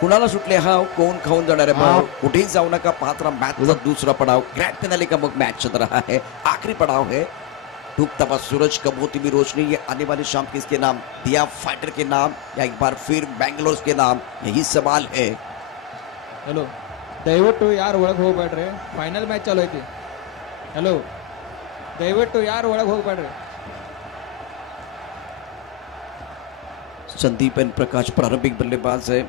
कुणाला सुटले हा कोण खाऊन जाणार आहे भाव, कुठेही जाऊ नका पात्रा मैचचा दूसरा पड़ाव ग्रैंड फिनाले का मैच चल रहा है। आखिरी पड़ाव है, डूबता हुआ सूरज, कब होती भी रोशनी, ये आने वाली शाम किसके नाम, दिया फाइटर के नाम या एक बार फिर बैंगलोर के नाम, यही सवाल है। ಹಲೋ, ದಯವಿಟ್ಟು ಯಾರು ಒಳಗೆ ಹೋಗ್ಬೇಡ್ರಿ, ಫೈನಲ್ ಮ್ಯಾಚ್ ಚಾಲು ಐತಿ. ಹಲೋ, ದಯವಿಟ್ಟು ಯಾರು ಒಳಗೆ ಹೋಗ್ಬೇಡ್ರಿ. संदीप एन प्रकाश प्रारंभिक बल्लेबाज है,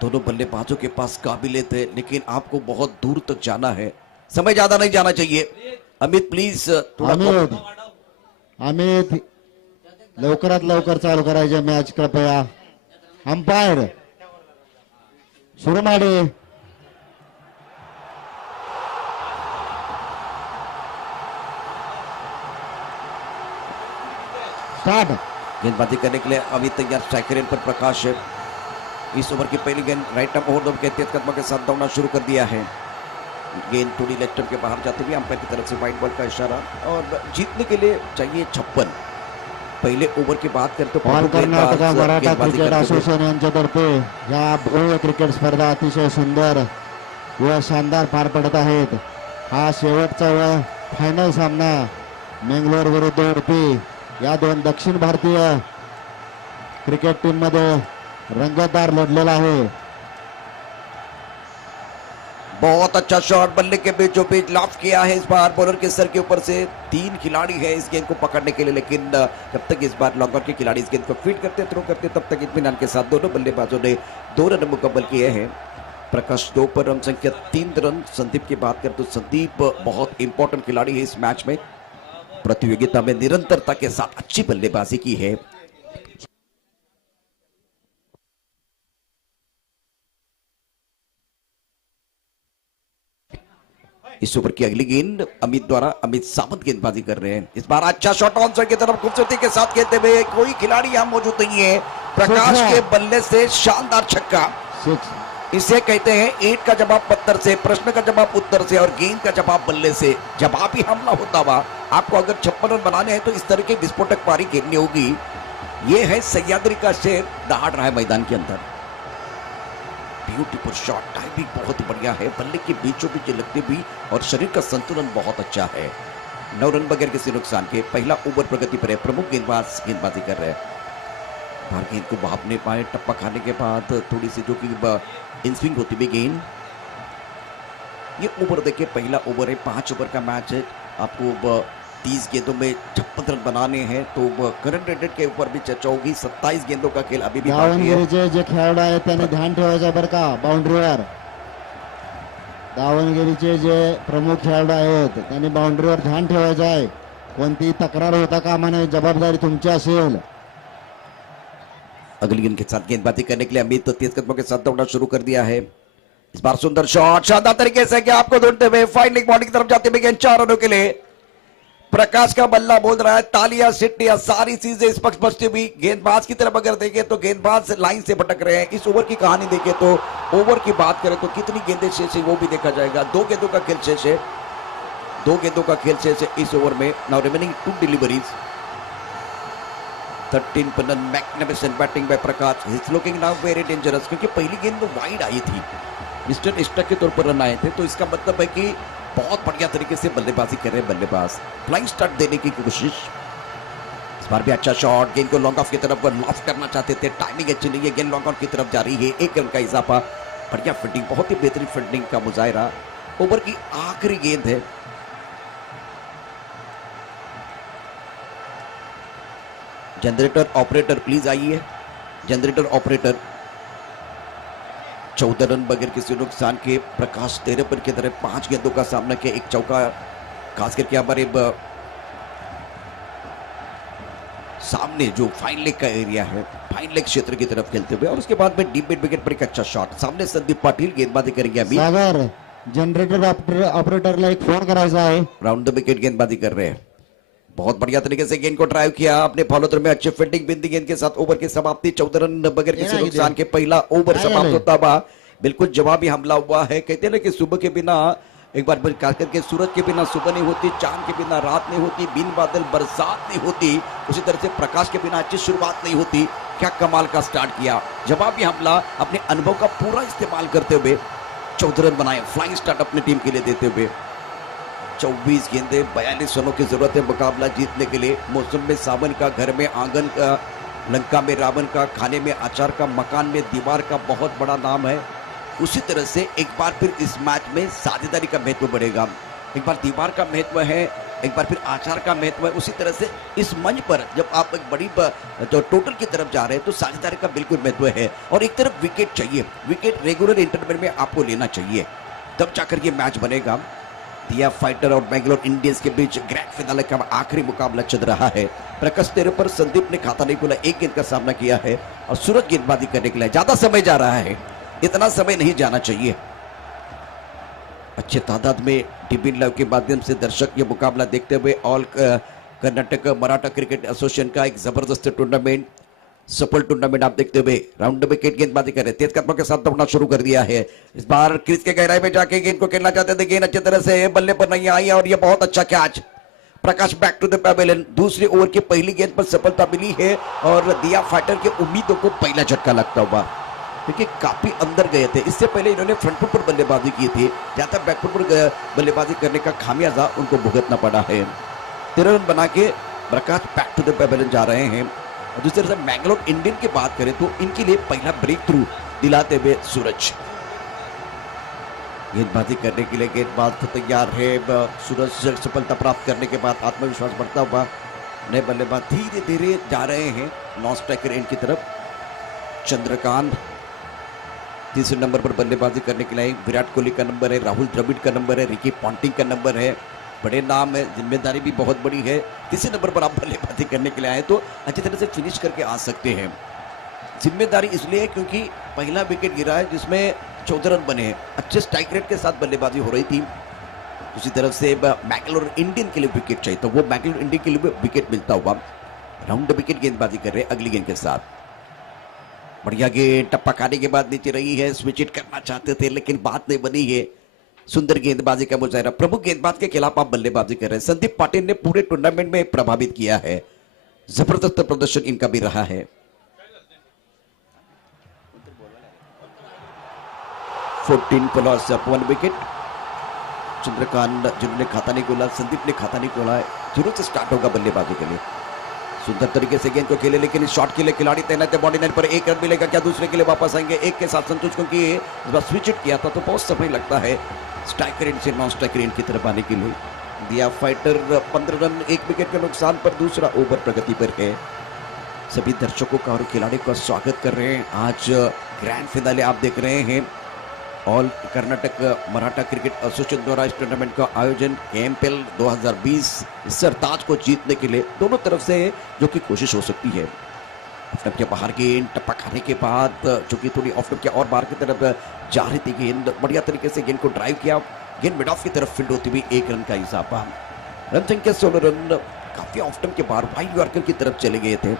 दोनों बल्लेबाजों के पास काबिलियत है, लेकिन आपको बहुत दूर तक जाना है, समय ज्यादा नहीं जाना चाहिए। अमित प्लीज थोड़ा अमित अमित लवकरात लवकर चालू करायचे मॅच कृपया. अंपायर सुरू ಮಾಡಿ. स्टार्ट. गेंदबाजी करने के लिए अभी तैयार स्ट्राइकर पर प्रकाश है। इस ओवर की पहली गेंद राइट आर्म ओवर के तेज कदमों के साथ दौड़ना शुरू कर दिया है। गेंद थोड़ी लेग स्टंप के बाहर जाते हुए अंपायर की तरफ से वाइड बॉल का इशारा और जीतने के लिए चाहिए 56। पहले ओवर की बात करें तो ऑल कर्नाटक मराठा गेंदबाजी क्रिकेट करते हुए असोसिएशन यांच्यातर्फे या भव्य क्रिकेट स्पर्धा अतिशय सुंदर व शानदार पार पडत आहेत. हा शेवटचा व फायनल सामना मेंगलोर विरुद्ध उडपी या दोन दक्षिण भारतीय क्रिकेट टीम मध्ये रंगतदार लढलेला आहे. बहुत अच्छा शॉट, बल्ले के बीचों बीच लॉफ किया है इस बार बॉलर के सर के ऊपर से। 3 खिलाड़ी है इस गेंद को पकड़ने के लिए, लेकिन जब तक इस बार लॉन्गर के खिलाड़ी इस गेंद को फीड करते थ्रो करते तब तक इत्मीनान के साथ दोनों बल्लेबाजों ने 2 रन मुकम्मल किए हैं। प्रकाश 2 पर रन संख्या 3 रन। संदीप की बात करें तो संदीप बहुत इंपॉर्टेंट खिलाड़ी है इस मैच में, प्रतियोगिता में निरंतरता के साथ अच्छी बल्लेबाजी की है। इस ओवर की अगली गेंद अमित द्वारा, अमित सावंत गेंदबाजी कर रहे हैं। इस बार अच्छा शॉट ऑन साइड की तरफ खूबसूरती के साथ खेलते हुए, कोई खिलाड़ी यहां मौजूद नहीं है। प्रकाश के बल्ले से शानदार छक्का। 6 इसे कहते हैं ईंट का जवाब पत्थर से, प्रश्न का जवाब उत्तर से और गेंद का जवाब बल्ले से। जवाबी हमला होता हुआ आपको अगर 56 रन बनाने हैं तो इस तरह की विस्फोटक पारी खेलनी होगी। ये है सह्याद्री का शेर, दहाड़ रहा है मैदान के अंदर। ब्यूटीफुल शॉट, टाइमिंग बहुत बढ़िया है, बल्ले के बीचों बीच लगते भी और शरीर का संतुलन बहुत अच्छा है। 9 रन बगैर किसी नुकसान के। पहला ओवर प्रगति पर है, प्रमुख गेंदबाज गेंदबाजी कर रहे हैं। बाहर गेंद को भाप नहीं पाए, टप्पा खाने के बाद थोड़ी सी जो कि इन स्विंग होती भी गेंद। ये ओवर देखिए, पहला ओवर है, 5 ओवर का मैच है। आपको 30 गेंदों में 56 रन बनाने हैं तो करंट रेटेड के ऊपर भी चर्चा होगी। 27 गेंदों का खेल अभी भी बाकी है। दावणगिरीचे जे खेळाडू आहेत त्यांनी ध्यान ठेवायचं बरं का बाउंड्रीवर. दावणगिरीचे जे प्रमुख खेळाडू आहेत त्यांनी बाउंड्रीवर ध्यान ठेवायचं आहे. कोणतीही तक्रार होता कामा नये, जबाबदारी तुमची असेल. अगली गेंद के साथ गेंदबाजी करने के लिए अमित तेज कदमों के साथ दौड़ना शुरू कर दिया है। इस बार सुंदर शॉट, शानदार तरीके से क्या आपको ढूंढते हुए फाइनलिंग बॉडी की तरफ जाते हुए गेंद 4 रनों के लिए। प्रकाश का बल्ला बोल रहा है, तालियां सिट्टियां सारी चीजें स्पष्ट बचती हुई। गेंदबाज की तरफ अगर देखें तो गेंदबाज लाइन से भटक रहे हैं। इस ओवर की कहानी देखें तो ओवर की बात करें तो कितनी गेंदें शेष है वो भी देखा जाएगा। 2 गेंदों का खेल शेष है, 2 गेंदों का खेल शेष है इस ओवर में। Now remaining 2 deliveries. 13 पर run, magnificent batting bye Prakash. Is looking now very dangerous, क्योंकि पहली गेंद वाइड आई थी, मिस्टर स्टक के तौर पर रन आए थे, तो इसका मतलब है कि बहुत बढ़िया तरीके से बल्लेबाजी कर रहे हैं बल्लेबाज। फ्लाइंग स्टार्ट देने की कोशिश। इस बार भी अच्छा शॉट, गेंद को लॉन्ग ऑफ की तरफ लॉफ करना चाहते थे, टाइमिंग अच्छी नहीं है, गेंद लॉन्ग ऑफ की तरफ जा रही है। 1 रन का इजाफा, बढ़िया फील्डिंग, बहुत ही बेहतरीन फील्डिंग का मुजाहिरा। ओवर की आखिरी गेंद है। जनरेटर ऑपरेटर प्लीज आइए, जनरेटर ऑपरेटर। 14 रन बगैर किसी नुकसान के प्रकाश 13 पर की तरह 5 गेंदों का सामना किया, 1 चौका खास करके हमारे सामने जो फाइन लेग का एरिया है, फाइन लेग क्षेत्र की तरफ खेलते हुए, और उसके बाद में डीप मिड विकेट पर एक अच्छा शॉट। सामने संदीप पाटिल गेंदबाजी करेंगे अभी। सागर जनरेटर ऑपरेटरला एक फोन करायचा आहे. राउंड द विकेट गेंदबाजी कर रहे हैं। बहुत बढ़िया तरीके से गेंद को ड्राइव किया अपने फॉलोअर में, अच्छे फील्डिंग बिंदी गेंद के साथ ओवर की समाप्ति। 14 रन बगैर किसी नुकसान के पहला ओवर समाप्त होता हुआ। बिल्कुल जवाबी हमला हुआ है। कहते हैं ना कि सुबह के बिना, एक बार खास करके सूरज के बिना सुबह नहीं होती, चांद के बिना रात नहीं होती, बिन बादल बरसात नहीं होती, उसी तरह से प्रकाश के बिना अच्छी शुरुआत नहीं होती। क्या कमाल का स्टार्ट किया, जवाबी हमला अपने अनुभव का पूरा इस्तेमाल करते हुए 14 रन बनाए, फ्लाइंग स्टार्ट अपनी टीम के लिए देते हुए। 24 गेंदे 42 रनों की जरूरत है मुकाबला जीतने के लिए। मौसम में सावन का, घर में आंगन का, लंका में रावण का, खाने में अचार का, मकान में दीवार का बहुत बड़ा नाम है। उसी तरह से एक बार फिर इस मैच में साझेदारी का महत्व बढ़ेगा। एक बार दीवार का महत्व है, एक बार फिर आचार का महत्व है। उसी तरह से इस मंच पर जब आप एक बड़ी जो टोटल की तरफ जा रहे हैं तो साझेदारी का बिल्कुल महत्व है। और एक तरफ विकेट चाहिए, विकेट रेगुलर इंटरवल में आपको लेना चाहिए, तब जाकर ये मैच बनेगा। दिया फाइटर और बेंगलोर इंडियंस के बीच ग्रैंड फिनाले का आखिरी मुकाबला चल रहा है। प्रकाश तेरे पर संदीप ने खाता नहीं खोला, एक गेंद का सामना किया है और सूरज गेंदबाजी करने के लिए। ज्यादा समय जा रहा है, इतना समय नहीं जाना चाहिए। अच्छे तादाद में टीवी लाइव के माध्यम से दर्शक ये मुकाबला देखते हुए all Karnataka Maratha cricket association का एक जबरदस्त टूर्नामेंट, सफल टूर्नामेंट आप देखते हुए राउंड विकेट गेंदबाजी कर रहे, तेज कदमों के साथ दौड़ना शुरू कर दिया है। इस बार क्रीज के गहराई में जाके गेंद को खेलना चाहते थे, गेंद अच्छी तरह से बल्ले पर नहीं आई और ये बहुत अच्छा catch. Prakash back to the pavilion, दूसरे ओवर की पहली गेंद पर सफलता मिली है और दिया फाइटर के उम्मीदों को पहला झटका लगता हुआ, क्योंकि काफी अंदर गए थे। इससे पहले इन्होंने फ्रंट फुट पर बल्लेबाजी की थी, ज्यादा बैक फुट पर बल्लेबाजी करने का खामियाजा उनको भुगतना पड़ा है। 13 रन बना के प्रकाश बैक टू द पैवेलियन जा रहे हैं। और दूसरी तरफ मैंगलोर इंडियन की बात करें तो इनके लिए पहला ब्रेक थ्रू दिलाते हुए सूरज गेंदबाजी करने के लिए गेंदबाज तैयार है। सूरज सफलता प्राप्त करने के बाद आत्मविश्वास बढ़ता हुआ नए बल्लेबाज धीरे धीरे जा रहे हैं नॉन स्ट्राइकर एंड की तरफ। चंद्रकांत तीसरे नंबर पर बल्लेबाजी करने के लिए, विराट कोहली का नंबर है, राहुल द्रविड़ का नंबर है, रिकी पॉन्टिंग का नंबर है। बड़े नाम है, जिम्मेदारी भी बहुत बड़ी है। किसी नंबर पर आप बल्लेबाजी करने के लिए आए तो अच्छी तरह से फिनिश करके आ सकते हैं। जिम्मेदारी इसलिए है क्योंकि पहला विकेट गिरा है जिसमें 14 रन बने हैं, अच्छे स्ट्राइक रेट के साथ बल्लेबाजी हो रही थी। दूसरी तरफ से मैंगलोर इंडियन के लिए विकेट चाहिए, तो वो मैंगलोर इंडियन के लिए विकेट मिलता हुआ राउंड विकेट गेंदबाजी कर रहे हैं अगली गेंद के साथ। बढ़िया गेंद, टप्पा खाने के बाद नीचे रही है, स्विच हिट करना चाहते थे लेकिन बात नहीं बनी है। सुंदर गेंदबाजी का मुजाहरा, प्रमुख गेंदबाज के खिलाफ आप बल्लेबाजी कर रहे हैं। संदीप पाटिल ने पूरे टूर्नामेंट में प्रभावित किया है, जबरदस्त प्रदर्शन इनका भी रहा है। Plus 1 wicket. चंद्रकांत जिन्होंने खाता नहीं खोला, संदीप ने खाता नहीं खोला है, जरूर से स्टार्ट होगा बल्लेबाजी के लिए। सुंदर तरीके से गेंद को खेले लेकिन इस शॉट के लिए खिलाड़ी तैनात है। बॉडी लाइन पर 1 रन मिलेगा, क्या दूसरे के लिए वापस आएंगे? एक के साथ संतुष्ट, क्योंकि स्विच हिट किया था तो बहुत समय लगता है स्ट्राइकर एंड से नॉन स्ट्राइकर एंड की तरफ आने के लिए। दिया फाइटर 15 रन 1 विकेट के नुकसान पर दूसरा ओवर प्रगति पर है। सभी दर्शकों का और खिलाड़ियों का स्वागत कर रहे हैं। आज ग्रैंड फिनाले आप देख रहे हैं। All Karnataka Maratha cricket association द्वारा इस टूर्नामेंट का आयोजन KMPL 2020 सरताज को जीतने के लिए दोनों तरफ से जो कि कोशिश हो सकती है। ऑफ के बाहर गेंद, टप्पा खाने के बाद जो कि थोड़ी ऑफ के और बाहर की तरफ जा रही थी गेंद, बढ़िया तरीके से गेंद को ड्राइव किया, गेंद मिड ऑफ की तरफ फील्ड होती हुई 1 रन का इजाफा। रन संख्या 16 रन, काफी ऑफ के बाहर वाइड यॉर्कर की तरफ चले गए थे।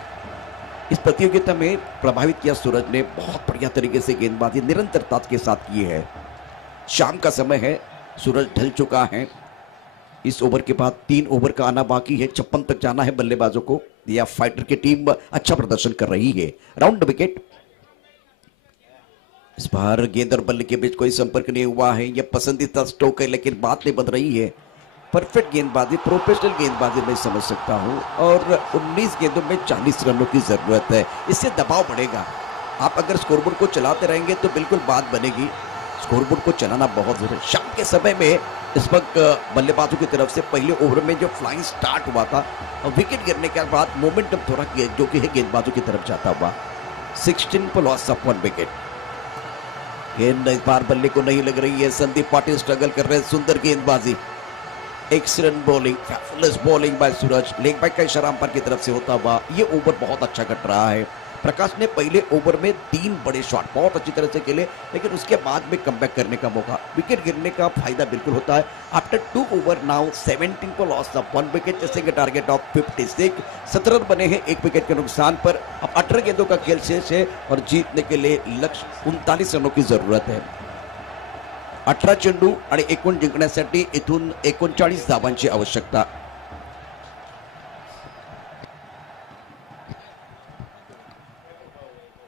इस प्रतियोगिता में प्रभावित किया सूरज ने, बहुत बढ़िया तरीके से गेंदबाजी निरंतरता के साथ की है। शाम का समय है, सूरज ढल चुका है। इस ओवर के बाद 3 ओवर का आना बाकी है, 56 तक जाना है बल्लेबाजों को। या फाइटर की टीम अच्छा प्रदर्शन कर रही है। Round wicket. इस बार गेंद और बल्ले के बीच कोई संपर्क नहीं हुआ है, यह पसंदीदा स्ट्रोक है लेकिन बात नहीं बन रही है। परफेक्ट गेंदबाजी, प्रोफेशनल गेंदबाजी मैं समझ सकता हूं और 19 गेंदों में 40 रनों की जरूरत है। इससे दबाव बढ़ेगा। आप अगर स्कोरबोर्ड को चलाते रहेंगे तो बिल्कुल बात बनेगी। स्कोरबोर्ड को चलाना बहुत जरूरी है। शाम के समय में इस वक्त बल्लेबाजों की तरफ से पहले ओवर में जो फ्लाइंग स्टार्ट हुआ था और विकेट गिरने के बाद मोमेंटम थोड़ा जो कि है गेंदबाजों की तरफ जाता हुआ। 16 पर लॉस ऑफ 1 विकेट। गेंद इस बार बल्ले को नहीं लग रही है। संदीप पाटिल स्ट्रगल कर रहे हैं। सुंदर गेंदबाजी, excellent bowling, fabulous bowling bye सूरज, लेग बाइक का इशारा अंपायर की तरफ से होता हुआ। ये ओवर बहुत अच्छा कट रहा है। प्रकाश ने पहले ओवर में 3 बड़े शॉट बहुत अच्छी तरह से खेले, लेकिन उसके बाद में कमबैक करने का मौका, विकेट गिरने का फायदा बिल्कुल होता है। आफ्टर 2 ओवर नाउ 17 को loss of 1 wicket, chasing target of 56। 17 run बने हैं 1 विकेट के नुकसान पर। अब 18 गेंदों का खेल शेष है और जीतने के लिए लक्ष्य 39 रनों की जरूरत है। 18 चेंडू आणि एकूण जिंकण्यासाठी इथून 39 धावांची आवश्यकता।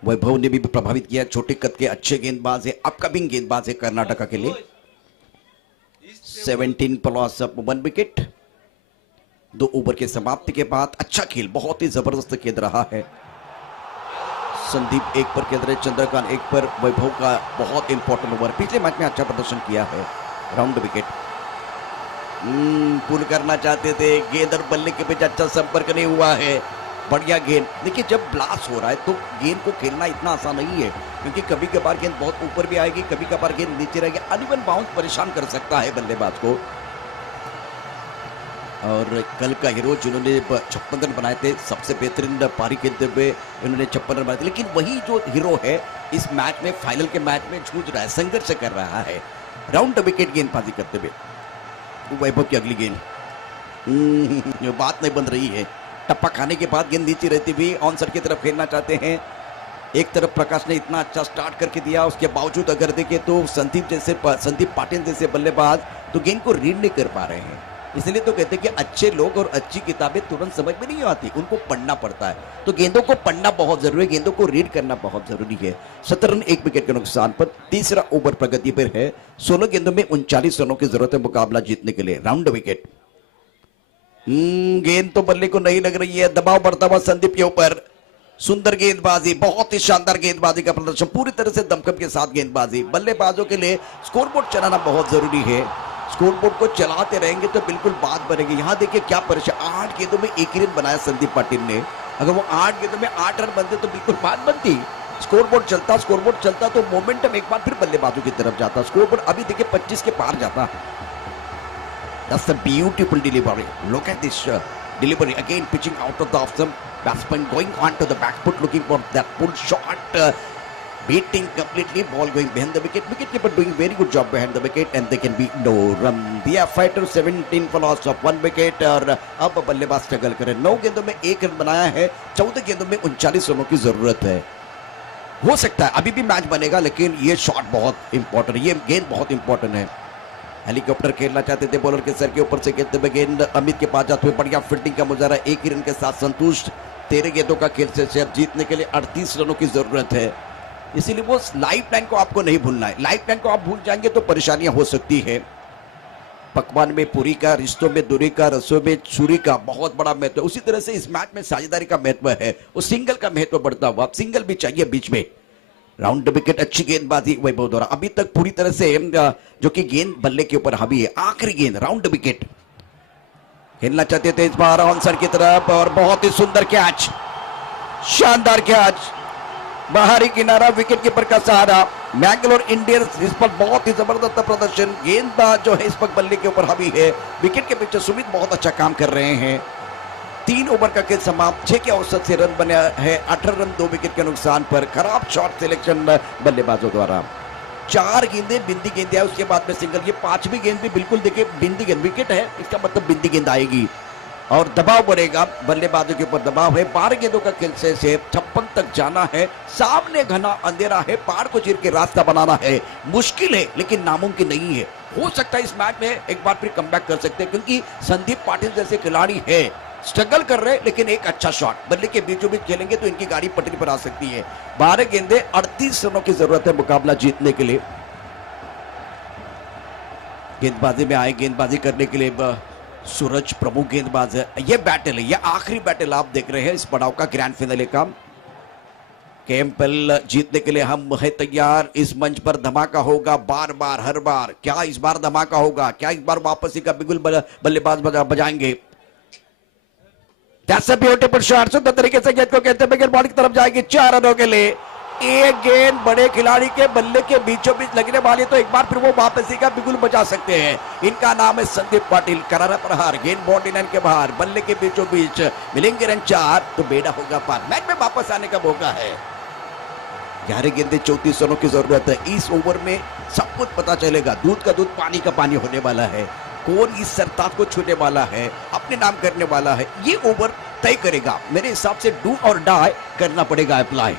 वैभव ने भी प्रभावित किया, छोटे कद के अच्छे गेंदबाज है, अपकमिंग गेंदबाज है कर्नाटका के लिए। 17 पर लॉस ऑफ 1 विकेट। 2 ओवर के समाप्ति के बाद अच्छा खेल, बहुत ही जबरदस्त खेल रहा है। संदीप 1 पर खेल रहे, चंद्रकांत 1 पर। वैभव का बहुत इंपॉर्टेंट ओवर, पिछले मैच में अच्छा प्रदर्शन किया है। राउंड विकेट पुल करना चाहते थे, गेंद और बल्ले के बीच अच्छा संपर्क नहीं हुआ है। बढ़िया गेंद। देखिए जब ब्लास्ट हो रहा है तो गेंद को खेलना इतना आसान नहीं है, क्योंकि कभी कभार गेंद बहुत ऊपर भी आएगी, कभी कभार गेंद नीचे रहेगी। अनइवन बाउंस परेशान कर सकता है बल्लेबाज को। और कल का हीरो जिन्होंने 56 रन बनाए थे, सबसे बेहतरीन पारी खेलते हुए इन्होंने 56 रन बनाए थे, लेकिन वही जो हीरो है इस मैच में, फाइनल के मैच में जूझ रहा है, संघर्ष कर रहा है। राउंड विकेट गेंदबाजी करते हुए वैभव की अगली गेंद, बात नहीं बन रही है। टप्पा खाने के बाद गेंद नीचे रहती हुई ऑनसाइड की तरफ खेलना चाहते हैं। एक तरफ प्रकाश ने इतना अच्छा स्टार्ट करके दिया, उसके बावजूद अगर देखें तो संदीप पाटिल जैसे बल्लेबाज तो गेंद को रीड नहीं कर पा रहे हैं। इसलिए तो कहते हैं कि अच्छे लोग और अच्छी किताबें तुरंत समझ में नहीं आती, उनको पढ़ना पड़ता है। तो गेंदों को पढ़ना बहुत जरूरी है, गेंदों को रीड करना बहुत जरूरी है। 17 रन 1 विकेट के नुकसान पर। तीसरा ओवर प्रगति पर है। 16 गेंदों में 39 रनों की जरूरत है मुकाबला जीतने के लिए। Round wicket. गेंद तो बल्ले को नहीं लग रही है, दबाव बढ़ता हुआ संदीप के ऊपर। सुंदर गेंदबाजी, बहुत ही शानदार गेंदबाजी का प्रदर्शन, पूरी तरह से दमखम के साथ गेंदबाजी। बल्लेबाजों के लिए स्कोरबोर्ड चलाना बहुत जरूरी है। स्कोरबोर्ड को चलाते रहेंगे तो बिल्कुल बात बनेगी। यहां देखिए क्या परेशान, 8 गेंदों में 1 रन बनाया संदीप पाटिल ने। अगर वो 8 गेंदों में 8 रन बनते तो बिल्कुल बात बनती। स्कोरबोर्ड चलता तो मोमेंटम एक बार फिर बल्लेबाजों की तरफ जाता। स्कोरबोर्ड अभी देखिए 25 के पार जाता। That's a beautiful delivery. Look at this delivery again, pitching out of the off stump. Batsman going on to the back foot, looking for that pull shot. Beating completely, ball going behind the wicket. Wicketkeeper doing very good job behind the wicket, and there can be no run. The fighter 17 for loss of 1 wicket. और अब बल्लेबाज struggle करे। 9 गेंदों में 1 run बनाया है, 14 गेंदों में 39 रनों की जरूरत है। हो सकता है अभी भी मैच बनेगा, लेकिन ये शॉट बहुत इंपॉर्टेंट है, ये गेंद बहुत इंपॉर्टेंट है। हेलीकॉप्टर खेलना चाहते थे, बॉलर के सर के ऊपर से खेलते हुए गेंद अमित के पास जाते हुए बढ़िया फील्डिंग का मुजाहरा। 1 रन के साथ संतुष्ट। 13 गेंदों का खेल से जीतने के लिए 38 रनों की जरूरत है। इसीलिए वो लाइफ लाइन को आपको नहीं भूलना है। लाइफ लाइन को आप भूल जाएंगे तो परेशानियां हो सकती है। पकवान में पूरी का, रिश्तों में दूरी का, रसों में छुरी का बहुत बड़ा महत्व है। उसी तरह से इस मैच में साझेदारी का महत्व है, उस सिंगल का महत्व बढ़ता हुआ। सिंगल भी चाहिए बीच में। राउंड विकेट, अच्छी गेंदबाजी वैभव द्वारा। अभी तक पूरी तरह से जो कि गेंद बल्ले के ऊपर हावी है। आखिरी गेंद, राउंड विकेट खेलना चाहते थे इस बार ऑन साइड की तरफ, और बहुत ही सुंदर कैच, शानदार कैच, बाहरी किनारा, विकेट कीपर का सहारा। मैंगलोर इंडियंस इस पर बहुत ही जबरदस्त प्रदर्शन। गेंदबाज जो है इस पर बल्ले के ऊपर हावी है। विकेट के पीछे सुमित बहुत अच्छा काम कर रहे हैं। 3 ओवर का खेल समाप्त। 6 के औसत से रन बने हैं, 18 रन 2 विकेट के नुकसान पर। खराब शॉट सिलेक्शन बल्लेबाजों द्वारा। 4 गेंदें बिंदी गेंद है, उसके बाद में सिंगल। ये 5वीं गेंद भी बिल्कुल देखिए बिंदी गेंद, विकेट है इसका मतलब बिंदी गेंद आएगी और दबाव बढ़ेगा, बल्लेबाजों के ऊपर दबाव है। 12 गेंदों का खेल से 56 तक जाना है। सामने घना अंधेरा है, पहाड़ को चीर के रास्ता बनाना है। मुश्किल है लेकिन नामुमकिन नहीं है। हो सकता है इस मैच में एक बार फिर कमबैक कर सकते हैं, क्योंकि संदीप पाटिल जैसे खिलाड़ी है, स्ट्रगल कर रहे, लेकिन एक अच्छा शॉट बल्ले के बीचों बीच खेलेंगे तो इनकी गाड़ी पटरी पर आ सकती है। 12 गेंदे, 38 रनों की जरूरत है मुकाबला जीतने के लिए। गेंदबाजी में आए, गेंदबाजी करने के लिए सूरज प्रमुख गेंदबाज है। ये बैटल है, ये आखिरी बैटल आप देख रहे हैं इस पड़ाव का, ग्रैंड फाइनल का। केएमपीएल जीतने के लिए हम है तैयार। इस मंच पर धमाका होगा बार बार, हर बार। क्या इस बार धमाका होगा? क्या इस बार वापसी का बिगुल बल्लेबाज बजाएंगे? That's a beautiful shot। सुंदर तरीके से गेंद को कहते हैं बॉल की तरफ जाएगी 4 रनों के लिए। एक गेंद बड़े खिलाड़ी के बल्ले के बीचों बीच लगने वाली, तो एक बार फिर वो वापसी का बिल्कुल बचा सकते हैं। इनका नाम है संदीप पाटिल। करारा प्रहार, गेंद बाउंड्री लाइन के बाहर, बल्ले के बीचों बीच, मिलेंगे रन 4 तो बेड़ा होगा पार। मैच में वापस आने का मौका है। 11 गेंदे 34 रनों की जरूरत है। इस ओवर में सब कुछ पता चलेगा। दूध का दूध पानी का पानी होने वाला है। कौन इस सरताज को छूने वाला है, अपने नाम करने वाला है, ये ओवर तय करेगा। मेरे हिसाब से डू और डाई करना पड़ेगा अप्लाई।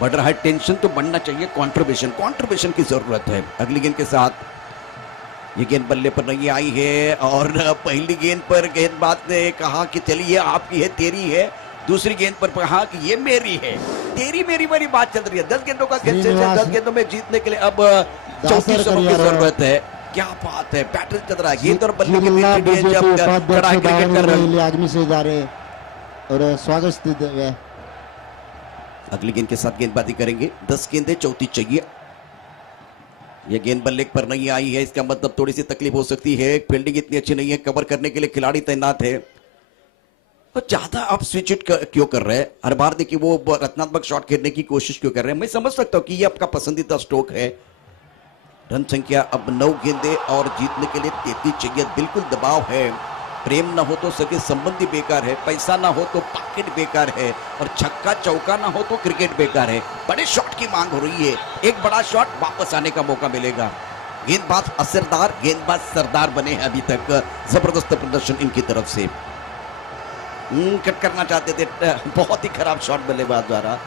बढ़ रहा है टेंशन तो बढ़ना चाहिए कंट्रीब्यूशन की जरूरत है। अगली गेंद के साथ ये गेंद बल्ले पर नहीं आई है और पहली गेंद पर गेंदबाज ने कहा कि चलिए आपकी है, तेरी है। दूसरी गेंद पर कहा कि ये मेरी है, तेरी मेरी वाली बात चल रही है। 10 गेंदों का खेल से 10 गेंदों में जीतने के लिए अब 34 रनों की जरूरत है। क्या बात है, पैटर्न चल रहा है। गेंद और बल्ले के बीच जब कड़ा क्रिकेट कर रहे आदमी से जा रहे और स्वागत स्थित है। अगली गेंद के साथ गेंदबाजी करेंगे। 10 गेंदें 34 चाहिए। यह गेंद बल्ले पर नहीं आई है, इसका मतलब थोड़ी सी तकलीफ हो सकती है। फील्डिंग इतनी अच्छी नहीं है, कवर करने के लिए खिलाड़ी तैनात है। तो ज्यादा आप स्विच इट क्यों कर रहे हैं? हर बार देखिए वो रत्नात्मक शॉट खेलने की कोशिश क्यों कर रहे हैं? मैं समझ सकता हूं कि ये आपका पसंदीदा स्ट्रोक है। रन संख्या अब 9 गेंदे और जीतने के लिए 33 चाहिए। बिल्कुल दबाव है। प्रेम ना हो तो सगे संबंधी बेकार है, पैसा ना हो तो पॉकेट बेकार है, और छक्का चौका ना हो तो क्रिकेट बेकार है। बड़े शॉट की मांग हो रही है। एक बड़ा शॉट, वापस आने का मौका मिलेगा। गेंदबाज असरदार, गेंदबाज सरदार बने हैं अभी तक। जबरदस्त प्रदर्शन इनकी तरफ से। कट करना चाहते थे, बहुत ही खराब शॉट बल्लेबाज द्वारा।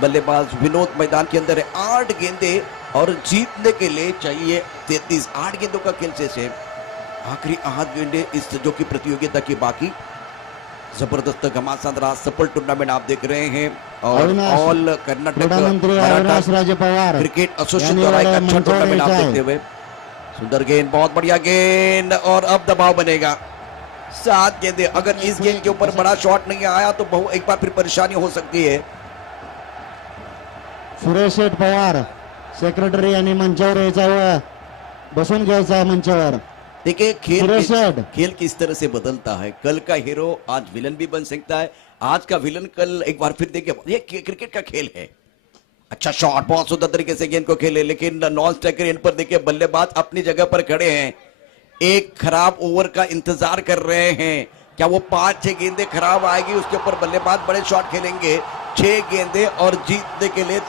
बल्लेबाज विनोद मैदान के अंदर है। 8 गेंदे और जीतने के लिए चाहिए 33। 8 गेंदों का खेल से आखिरी 8 गेंदे इस जो की प्रतियोगिता की बाकी। जबरदस्त घमासान रहा सफल टूर्नामेंट आप देख रहे हैं। और ऑल कर्नाटक क्रिकेट एसोसिएशन द्वारा एक अच्छा टूर्नामेंट आप देखते हुए। सुंदर गेंद, बहुत बढ़िया गेंद, और अब दबाव बनेगा। 7 गेंदे। अगर इस गेंद के ऊपर बड़ा शॉट नहीं आया तो एक बार फिर परेशानी हो सकती है। सुरेश शेठ पवार सेक्रेटरी यांनी मंचावर यायचा व बसून घ्यायचा मंचावर। देखिए खेल किस तरह से बदलता है। कल का हीरो आज विलन भी बन सकता है, आज का विलन कल एक बार फिर देखिए। ये क्रिकेट का खेल है। अच्छा शॉट, बहुत सुंदर तरीके से गेंद को खेले, लेकिन नॉन स्ट्राइकर एंड पर देखिए बल्लेबाज अपनी जगह पर खड़े हैं। एक खराब ओवर का इंतजार कर रहे हैं। क्या वो 5-6 गेंदें खराब आएगी, उसके ऊपर बल्लेबाज बड़े शॉट खेलेंगे। 6 गेंदें और जीतने के लिए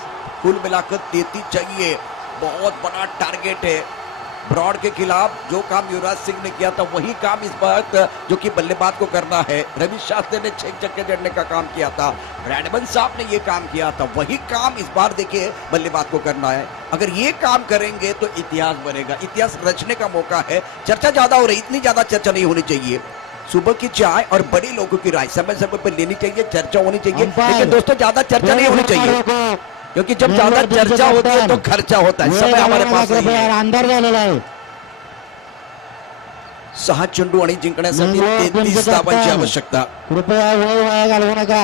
कुल मिलाकर 33 चाहिए। बहुत बड़ा टारगेट है। ब्रॉड के खिलाफ जो काम युवराज सिंह ने किया था वही काम इस बार जो कि बल्लेबाज को करना है। रवि शास्त्री ने 6 छक्के जड़ने का काम किया था, ब्रैडमन साहब ने ये काम किया था, वही काम इस बार देखिए बल्लेबाज को करना है। अगर ये काम करेंगे तो इतिहास बनेगा, इतिहास रचने का मौका है। चर्चा ज्यादा हो रही, इतनी ज्यादा चर्चा नहीं होनी चाहिए। सुबह की चाय और बड़े लोगों की राय समय समय पर लेनी चाहिए, चर्चा होनी चाहिए। लेकिन दोस्तों ज्यादा चर्चा नहीं होनी चाहिए, क्योंकि जब ज्यादा चर्चा होती है तो खर्चा होता है। समय हमारे पास अंदर झालेला आहे। 6 चेंडू आणि जिंकण्यासाठी 33 धावांची आवश्यकता। कृपया वेळ वाया घालवू नका,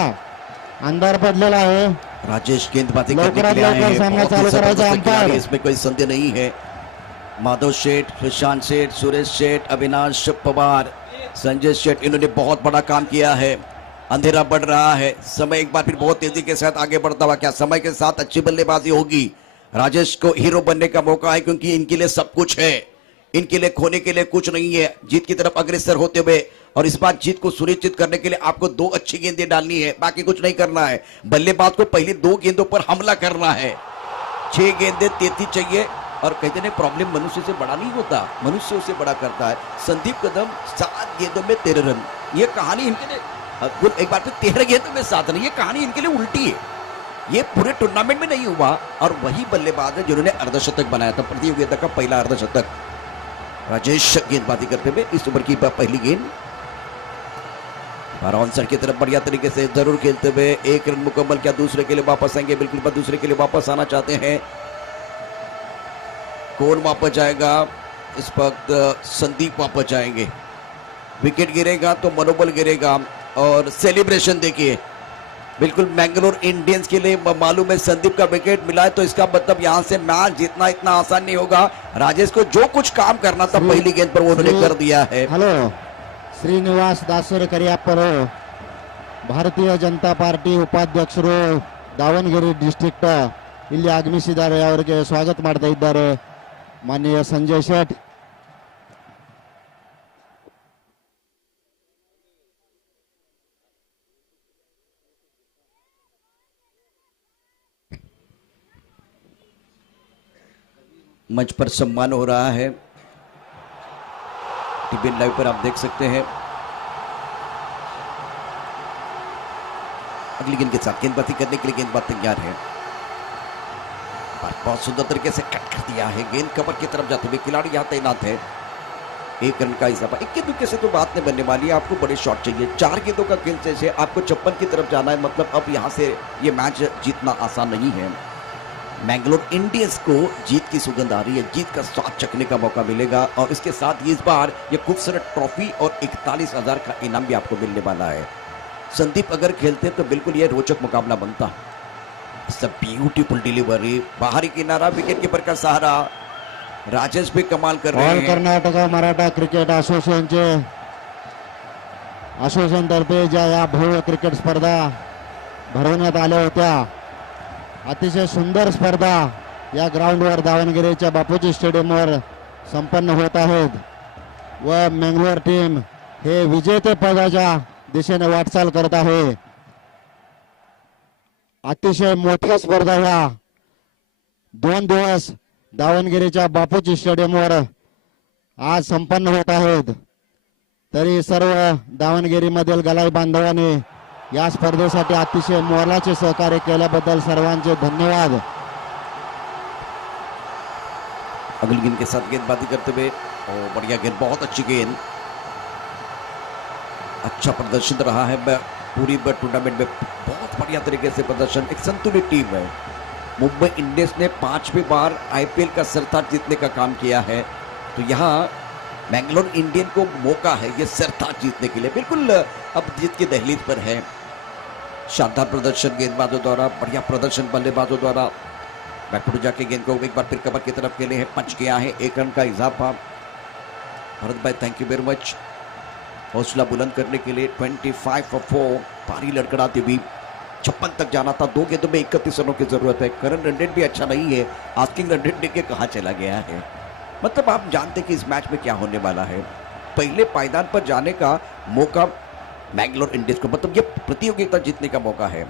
अंधार पडलेला आहे। राजेश गेंदबाजी करने के लिए आए हैं, इसमें कोई संदेह नहीं है। माधव शेठ, प्रशांत शेठ, सुरेश शेठ, अविनाश पवार, संजय शेठ, इन्होंने बहुत बड़ा काम किया है। अंधेरा बढ़ रहा है, समय एक बार फिर बहुत तेजी के साथ आगे बढ़ता हुआ। क्या समय के साथ अच्छी बल्लेबाजी होगी? राजेश को हीरो बनने का मौका है, क्योंकि इनके लिए सब कुछ है, इनके लिए खोने के लिए कुछ नहीं है। जीत की तरफ अग्रसर होते हुए, और इस बार जीत को सुनिश्चित करने के लिए आपको 2 अच्छी गेंदें डालनी है, बाकी कुछ नहीं करना है। बल्लेबाज को पहली 2 गेंदों पर हमला करना है। 6 गेंदें 33 चाहिए। और कहते हैं प्रॉब्लम मनुष्य से बड़ा नहीं होता, मनुष्य उसे बड़ा करता है। संदीप कदम 7 गेंदों में 13 रन। ये कहानी इनके लिए एक बार फिर 13 गेंदों में 7 रन, ये कहानी इनके लिए उल्टी है। ये पूरे टूर्नामेंट में नहीं हुआ। और वही बल्लेबाज है जिन्होंने अर्धशतक बनाया था, प्रतियोगिता का पहला अर्धशतक। राजेश गेंदबाजी करते हुए इस ओवर की पहली गेंद आंसर की तरफ बढ़िया तरीके से जरूर खेलते हुए 1 रन मुकम्मल। क्या दूसरे के लिए वापस आएंगे? बिल्कुल दूसरे के लिए वापस आना चाहते हैं। कौन वापस जाएगा? इस वक्त संदीप वापस जाएंगे। विकेट गिरेगा तो मनोबल गिरेगा। और सेलिब्रेशन देखिए, बिल्कुल मैंगलोर इंडियंस के लिए मालूम है संदीप का विकेट मिला है तो इसका मतलब यहां से मैच जीतना इतना आसान नहीं होगा। राजेश को जो कुछ काम करना था पहली गेंद पर वो उन्होंने कर दिया है। हेलो, श्रीनिवास दासोरेकर यापर भारतीय जनता पार्टी उपाध्यक्ष ದಾವಣಗೆರೆ ಡಿಸ್ಟ್ರಿಕ್ಟ್ ಇಲ್ಲಿ ಆಗಮಿಸಿದ್ದಾರೆ. ಅವರಿಗೆ ಸ್ವಾಗತ ಮಾಡ್ತಾ ಇದ್ದಾರೆ ಮಾನ್ಯ ಸಂಜಯ್ ಶೆಟ್. मंच पर सम्मान हो रहा है, टीवी लाइव पर आप देख सकते हैं। अगली गेंद के साथ गेंदबाजी करने के लिए गेंदबाज तैयार है। बहुत सुंदर तरीके से कट कर दिया है, गेंद कवर की तरफ जाते हुए खिलाड़ी यहाँ तैनात है। एक रन का इजाफा, 21 विकेट से तो बात नहीं बनने वाली है। आपको बड़े शॉट चाहिए, 4 गेंदों का खेल से आपको 56 की तरफ जाना है। मतलब अब यहाँ से ये मैच जीतना आसान नहीं है। मैंगलोर इंडियंस को जीत की सुगंध आ रही है, जीत का स्वाद चखने का मौका मिलेगा और इसके साथ ही इस बार ये खूबसूरत ट्रॉफी और 41,000 का इनाम भी आपको मिलने वाला है। संदीप अगर खेलते तो बिल्कुल ये रोचक मुकाबला बनता। ब्यूटीफुल डिलीवरी, बाहरी किनारा, विकेट कीपर का सहारा, राजेश भी कमाल कर रहे ऑल हैं। कर्नाटक मराठा क्रिकेट असोसिएशन तर्फे ज्या या भव्य क्रिकेट स्पर्धा भरवण्यात आल्या होत्या, अतिशय सुंदर स्पर्धा या ग्राउंडवर दावणगेरेच्या बापूजी स्टेडियमवर संपन्न होत आहेत व मंगलोर टीम हे विजेते पदाच्या दिशेने वाटचाल करत आहे. अतिशय मोठ्या स्पर्धा ह्या 2 दिवस दावणगेरेच्या बापूजी स्टेडियमवर आज संपन्न होत आहेत. तरी सर्व दावणगेरीमधील गलाई बांधवांनी या स्पर्धेसाठी अतिशय मोलाचे सहकार्य केल्याबद्दल सर्वांचे धन्यवाद. अगली गेंद के साथ गेंदबाजी करते हुए और बढ़िया गेंद, बहुत अच्छी गेंद, अच्छा प्रदर्शन रहा है पूरी टूर्नामेंट में, बहुत बढ़िया तरीके से प्रदर्शन। एक संतुलित टीम है। मुंबई इंडियंस ने 5वीं बार आईपीएल का सरताज जीतने का काम किया है, तो यहाँ मैंगलोर इंडियन को मौका है ये सरताज जीतने के लिए, बिल्कुल अब जीत की दहलीज पर है। शानदार प्रदर्शन गेंदबाजों द्वारा, बढ़िया प्रदर्शन बल्लेबाजों द्वारा। बैकफुट जाके गेंद को एक बार फिर कवर की तरफ खेले हैं, पंच किया है, 1 रन का इजाफा। भरत भाई थैंक यू वेरी मच, हौसला बुलंद करने के लिए। 25 for 4, भारी लड़खड़ाती हुई 56 तक जाना था। 2 गेंदों में 31 रनों की जरूरत है। करंट रन रेट भी अच्छा नहीं है, आस्किंग रन रेट देख कहाँ चला गया है। मतलब आप जानते कि इस मैच में क्या होने वाला है। पहले पायदान पर जाने का मौका मैंगलोर इंडियंस को, मतलब ये प्रतियोगिता जीतने का मौका है।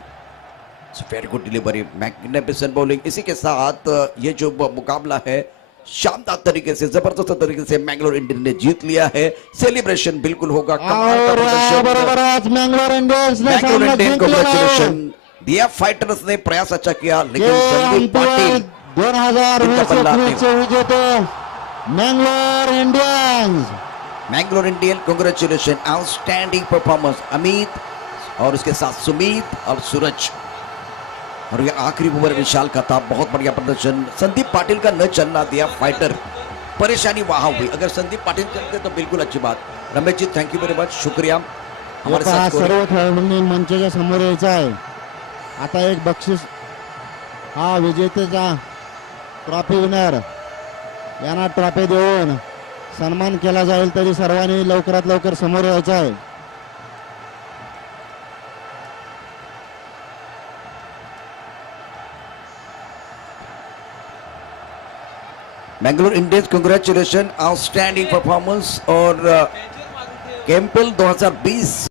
Very good delivery, magnificent bowling. इसी के साथ ये जो मुकाबला है शानदार तरीके से, जबरदस्त तरीके से मैंगलोर इंडियन ने जीत लिया है। सेलिब्रेशन बिल्कुल होगा। बरोबरच मंगलोर इंडियन्स ने सामना जिंकलेला आहे. कॉन्ग्रेचुलेशन दिया, फाइटर्स ने प्रयास अच्छा किया, लेकिन संदीप पाटिल 2021 चे विजेते Mangalore Indians. Mangalore Indian congratulation, outstanding performance Amit और उसके साथ सुमित और सूरज। और ये आखिरी ओवर विशाल का था, बहुत बढ़िया प्रदर्शन। संदीप पाटिल का न चलना दिया फाइटर, परेशानी वहां हुई। अगर संदीप पाटिल चलते तो बिल्कुल अच्छी बात। Ramesh ji thank you very much, शुक्रिया हमारे साथ। सर्व खेळाडूंनी मंचाच्या समोर यायचं आहे. आता एक बक्षीस हा विजेतेचा ट्रॉफी विनर यांना ट्रॉफी देऊन सन्मान केला जाईल. तरी सर्वांनी लवकरात लवकर समोर यायचं आहे. Mangalore Indians congratulation, outstanding performance. और कैंपल 2020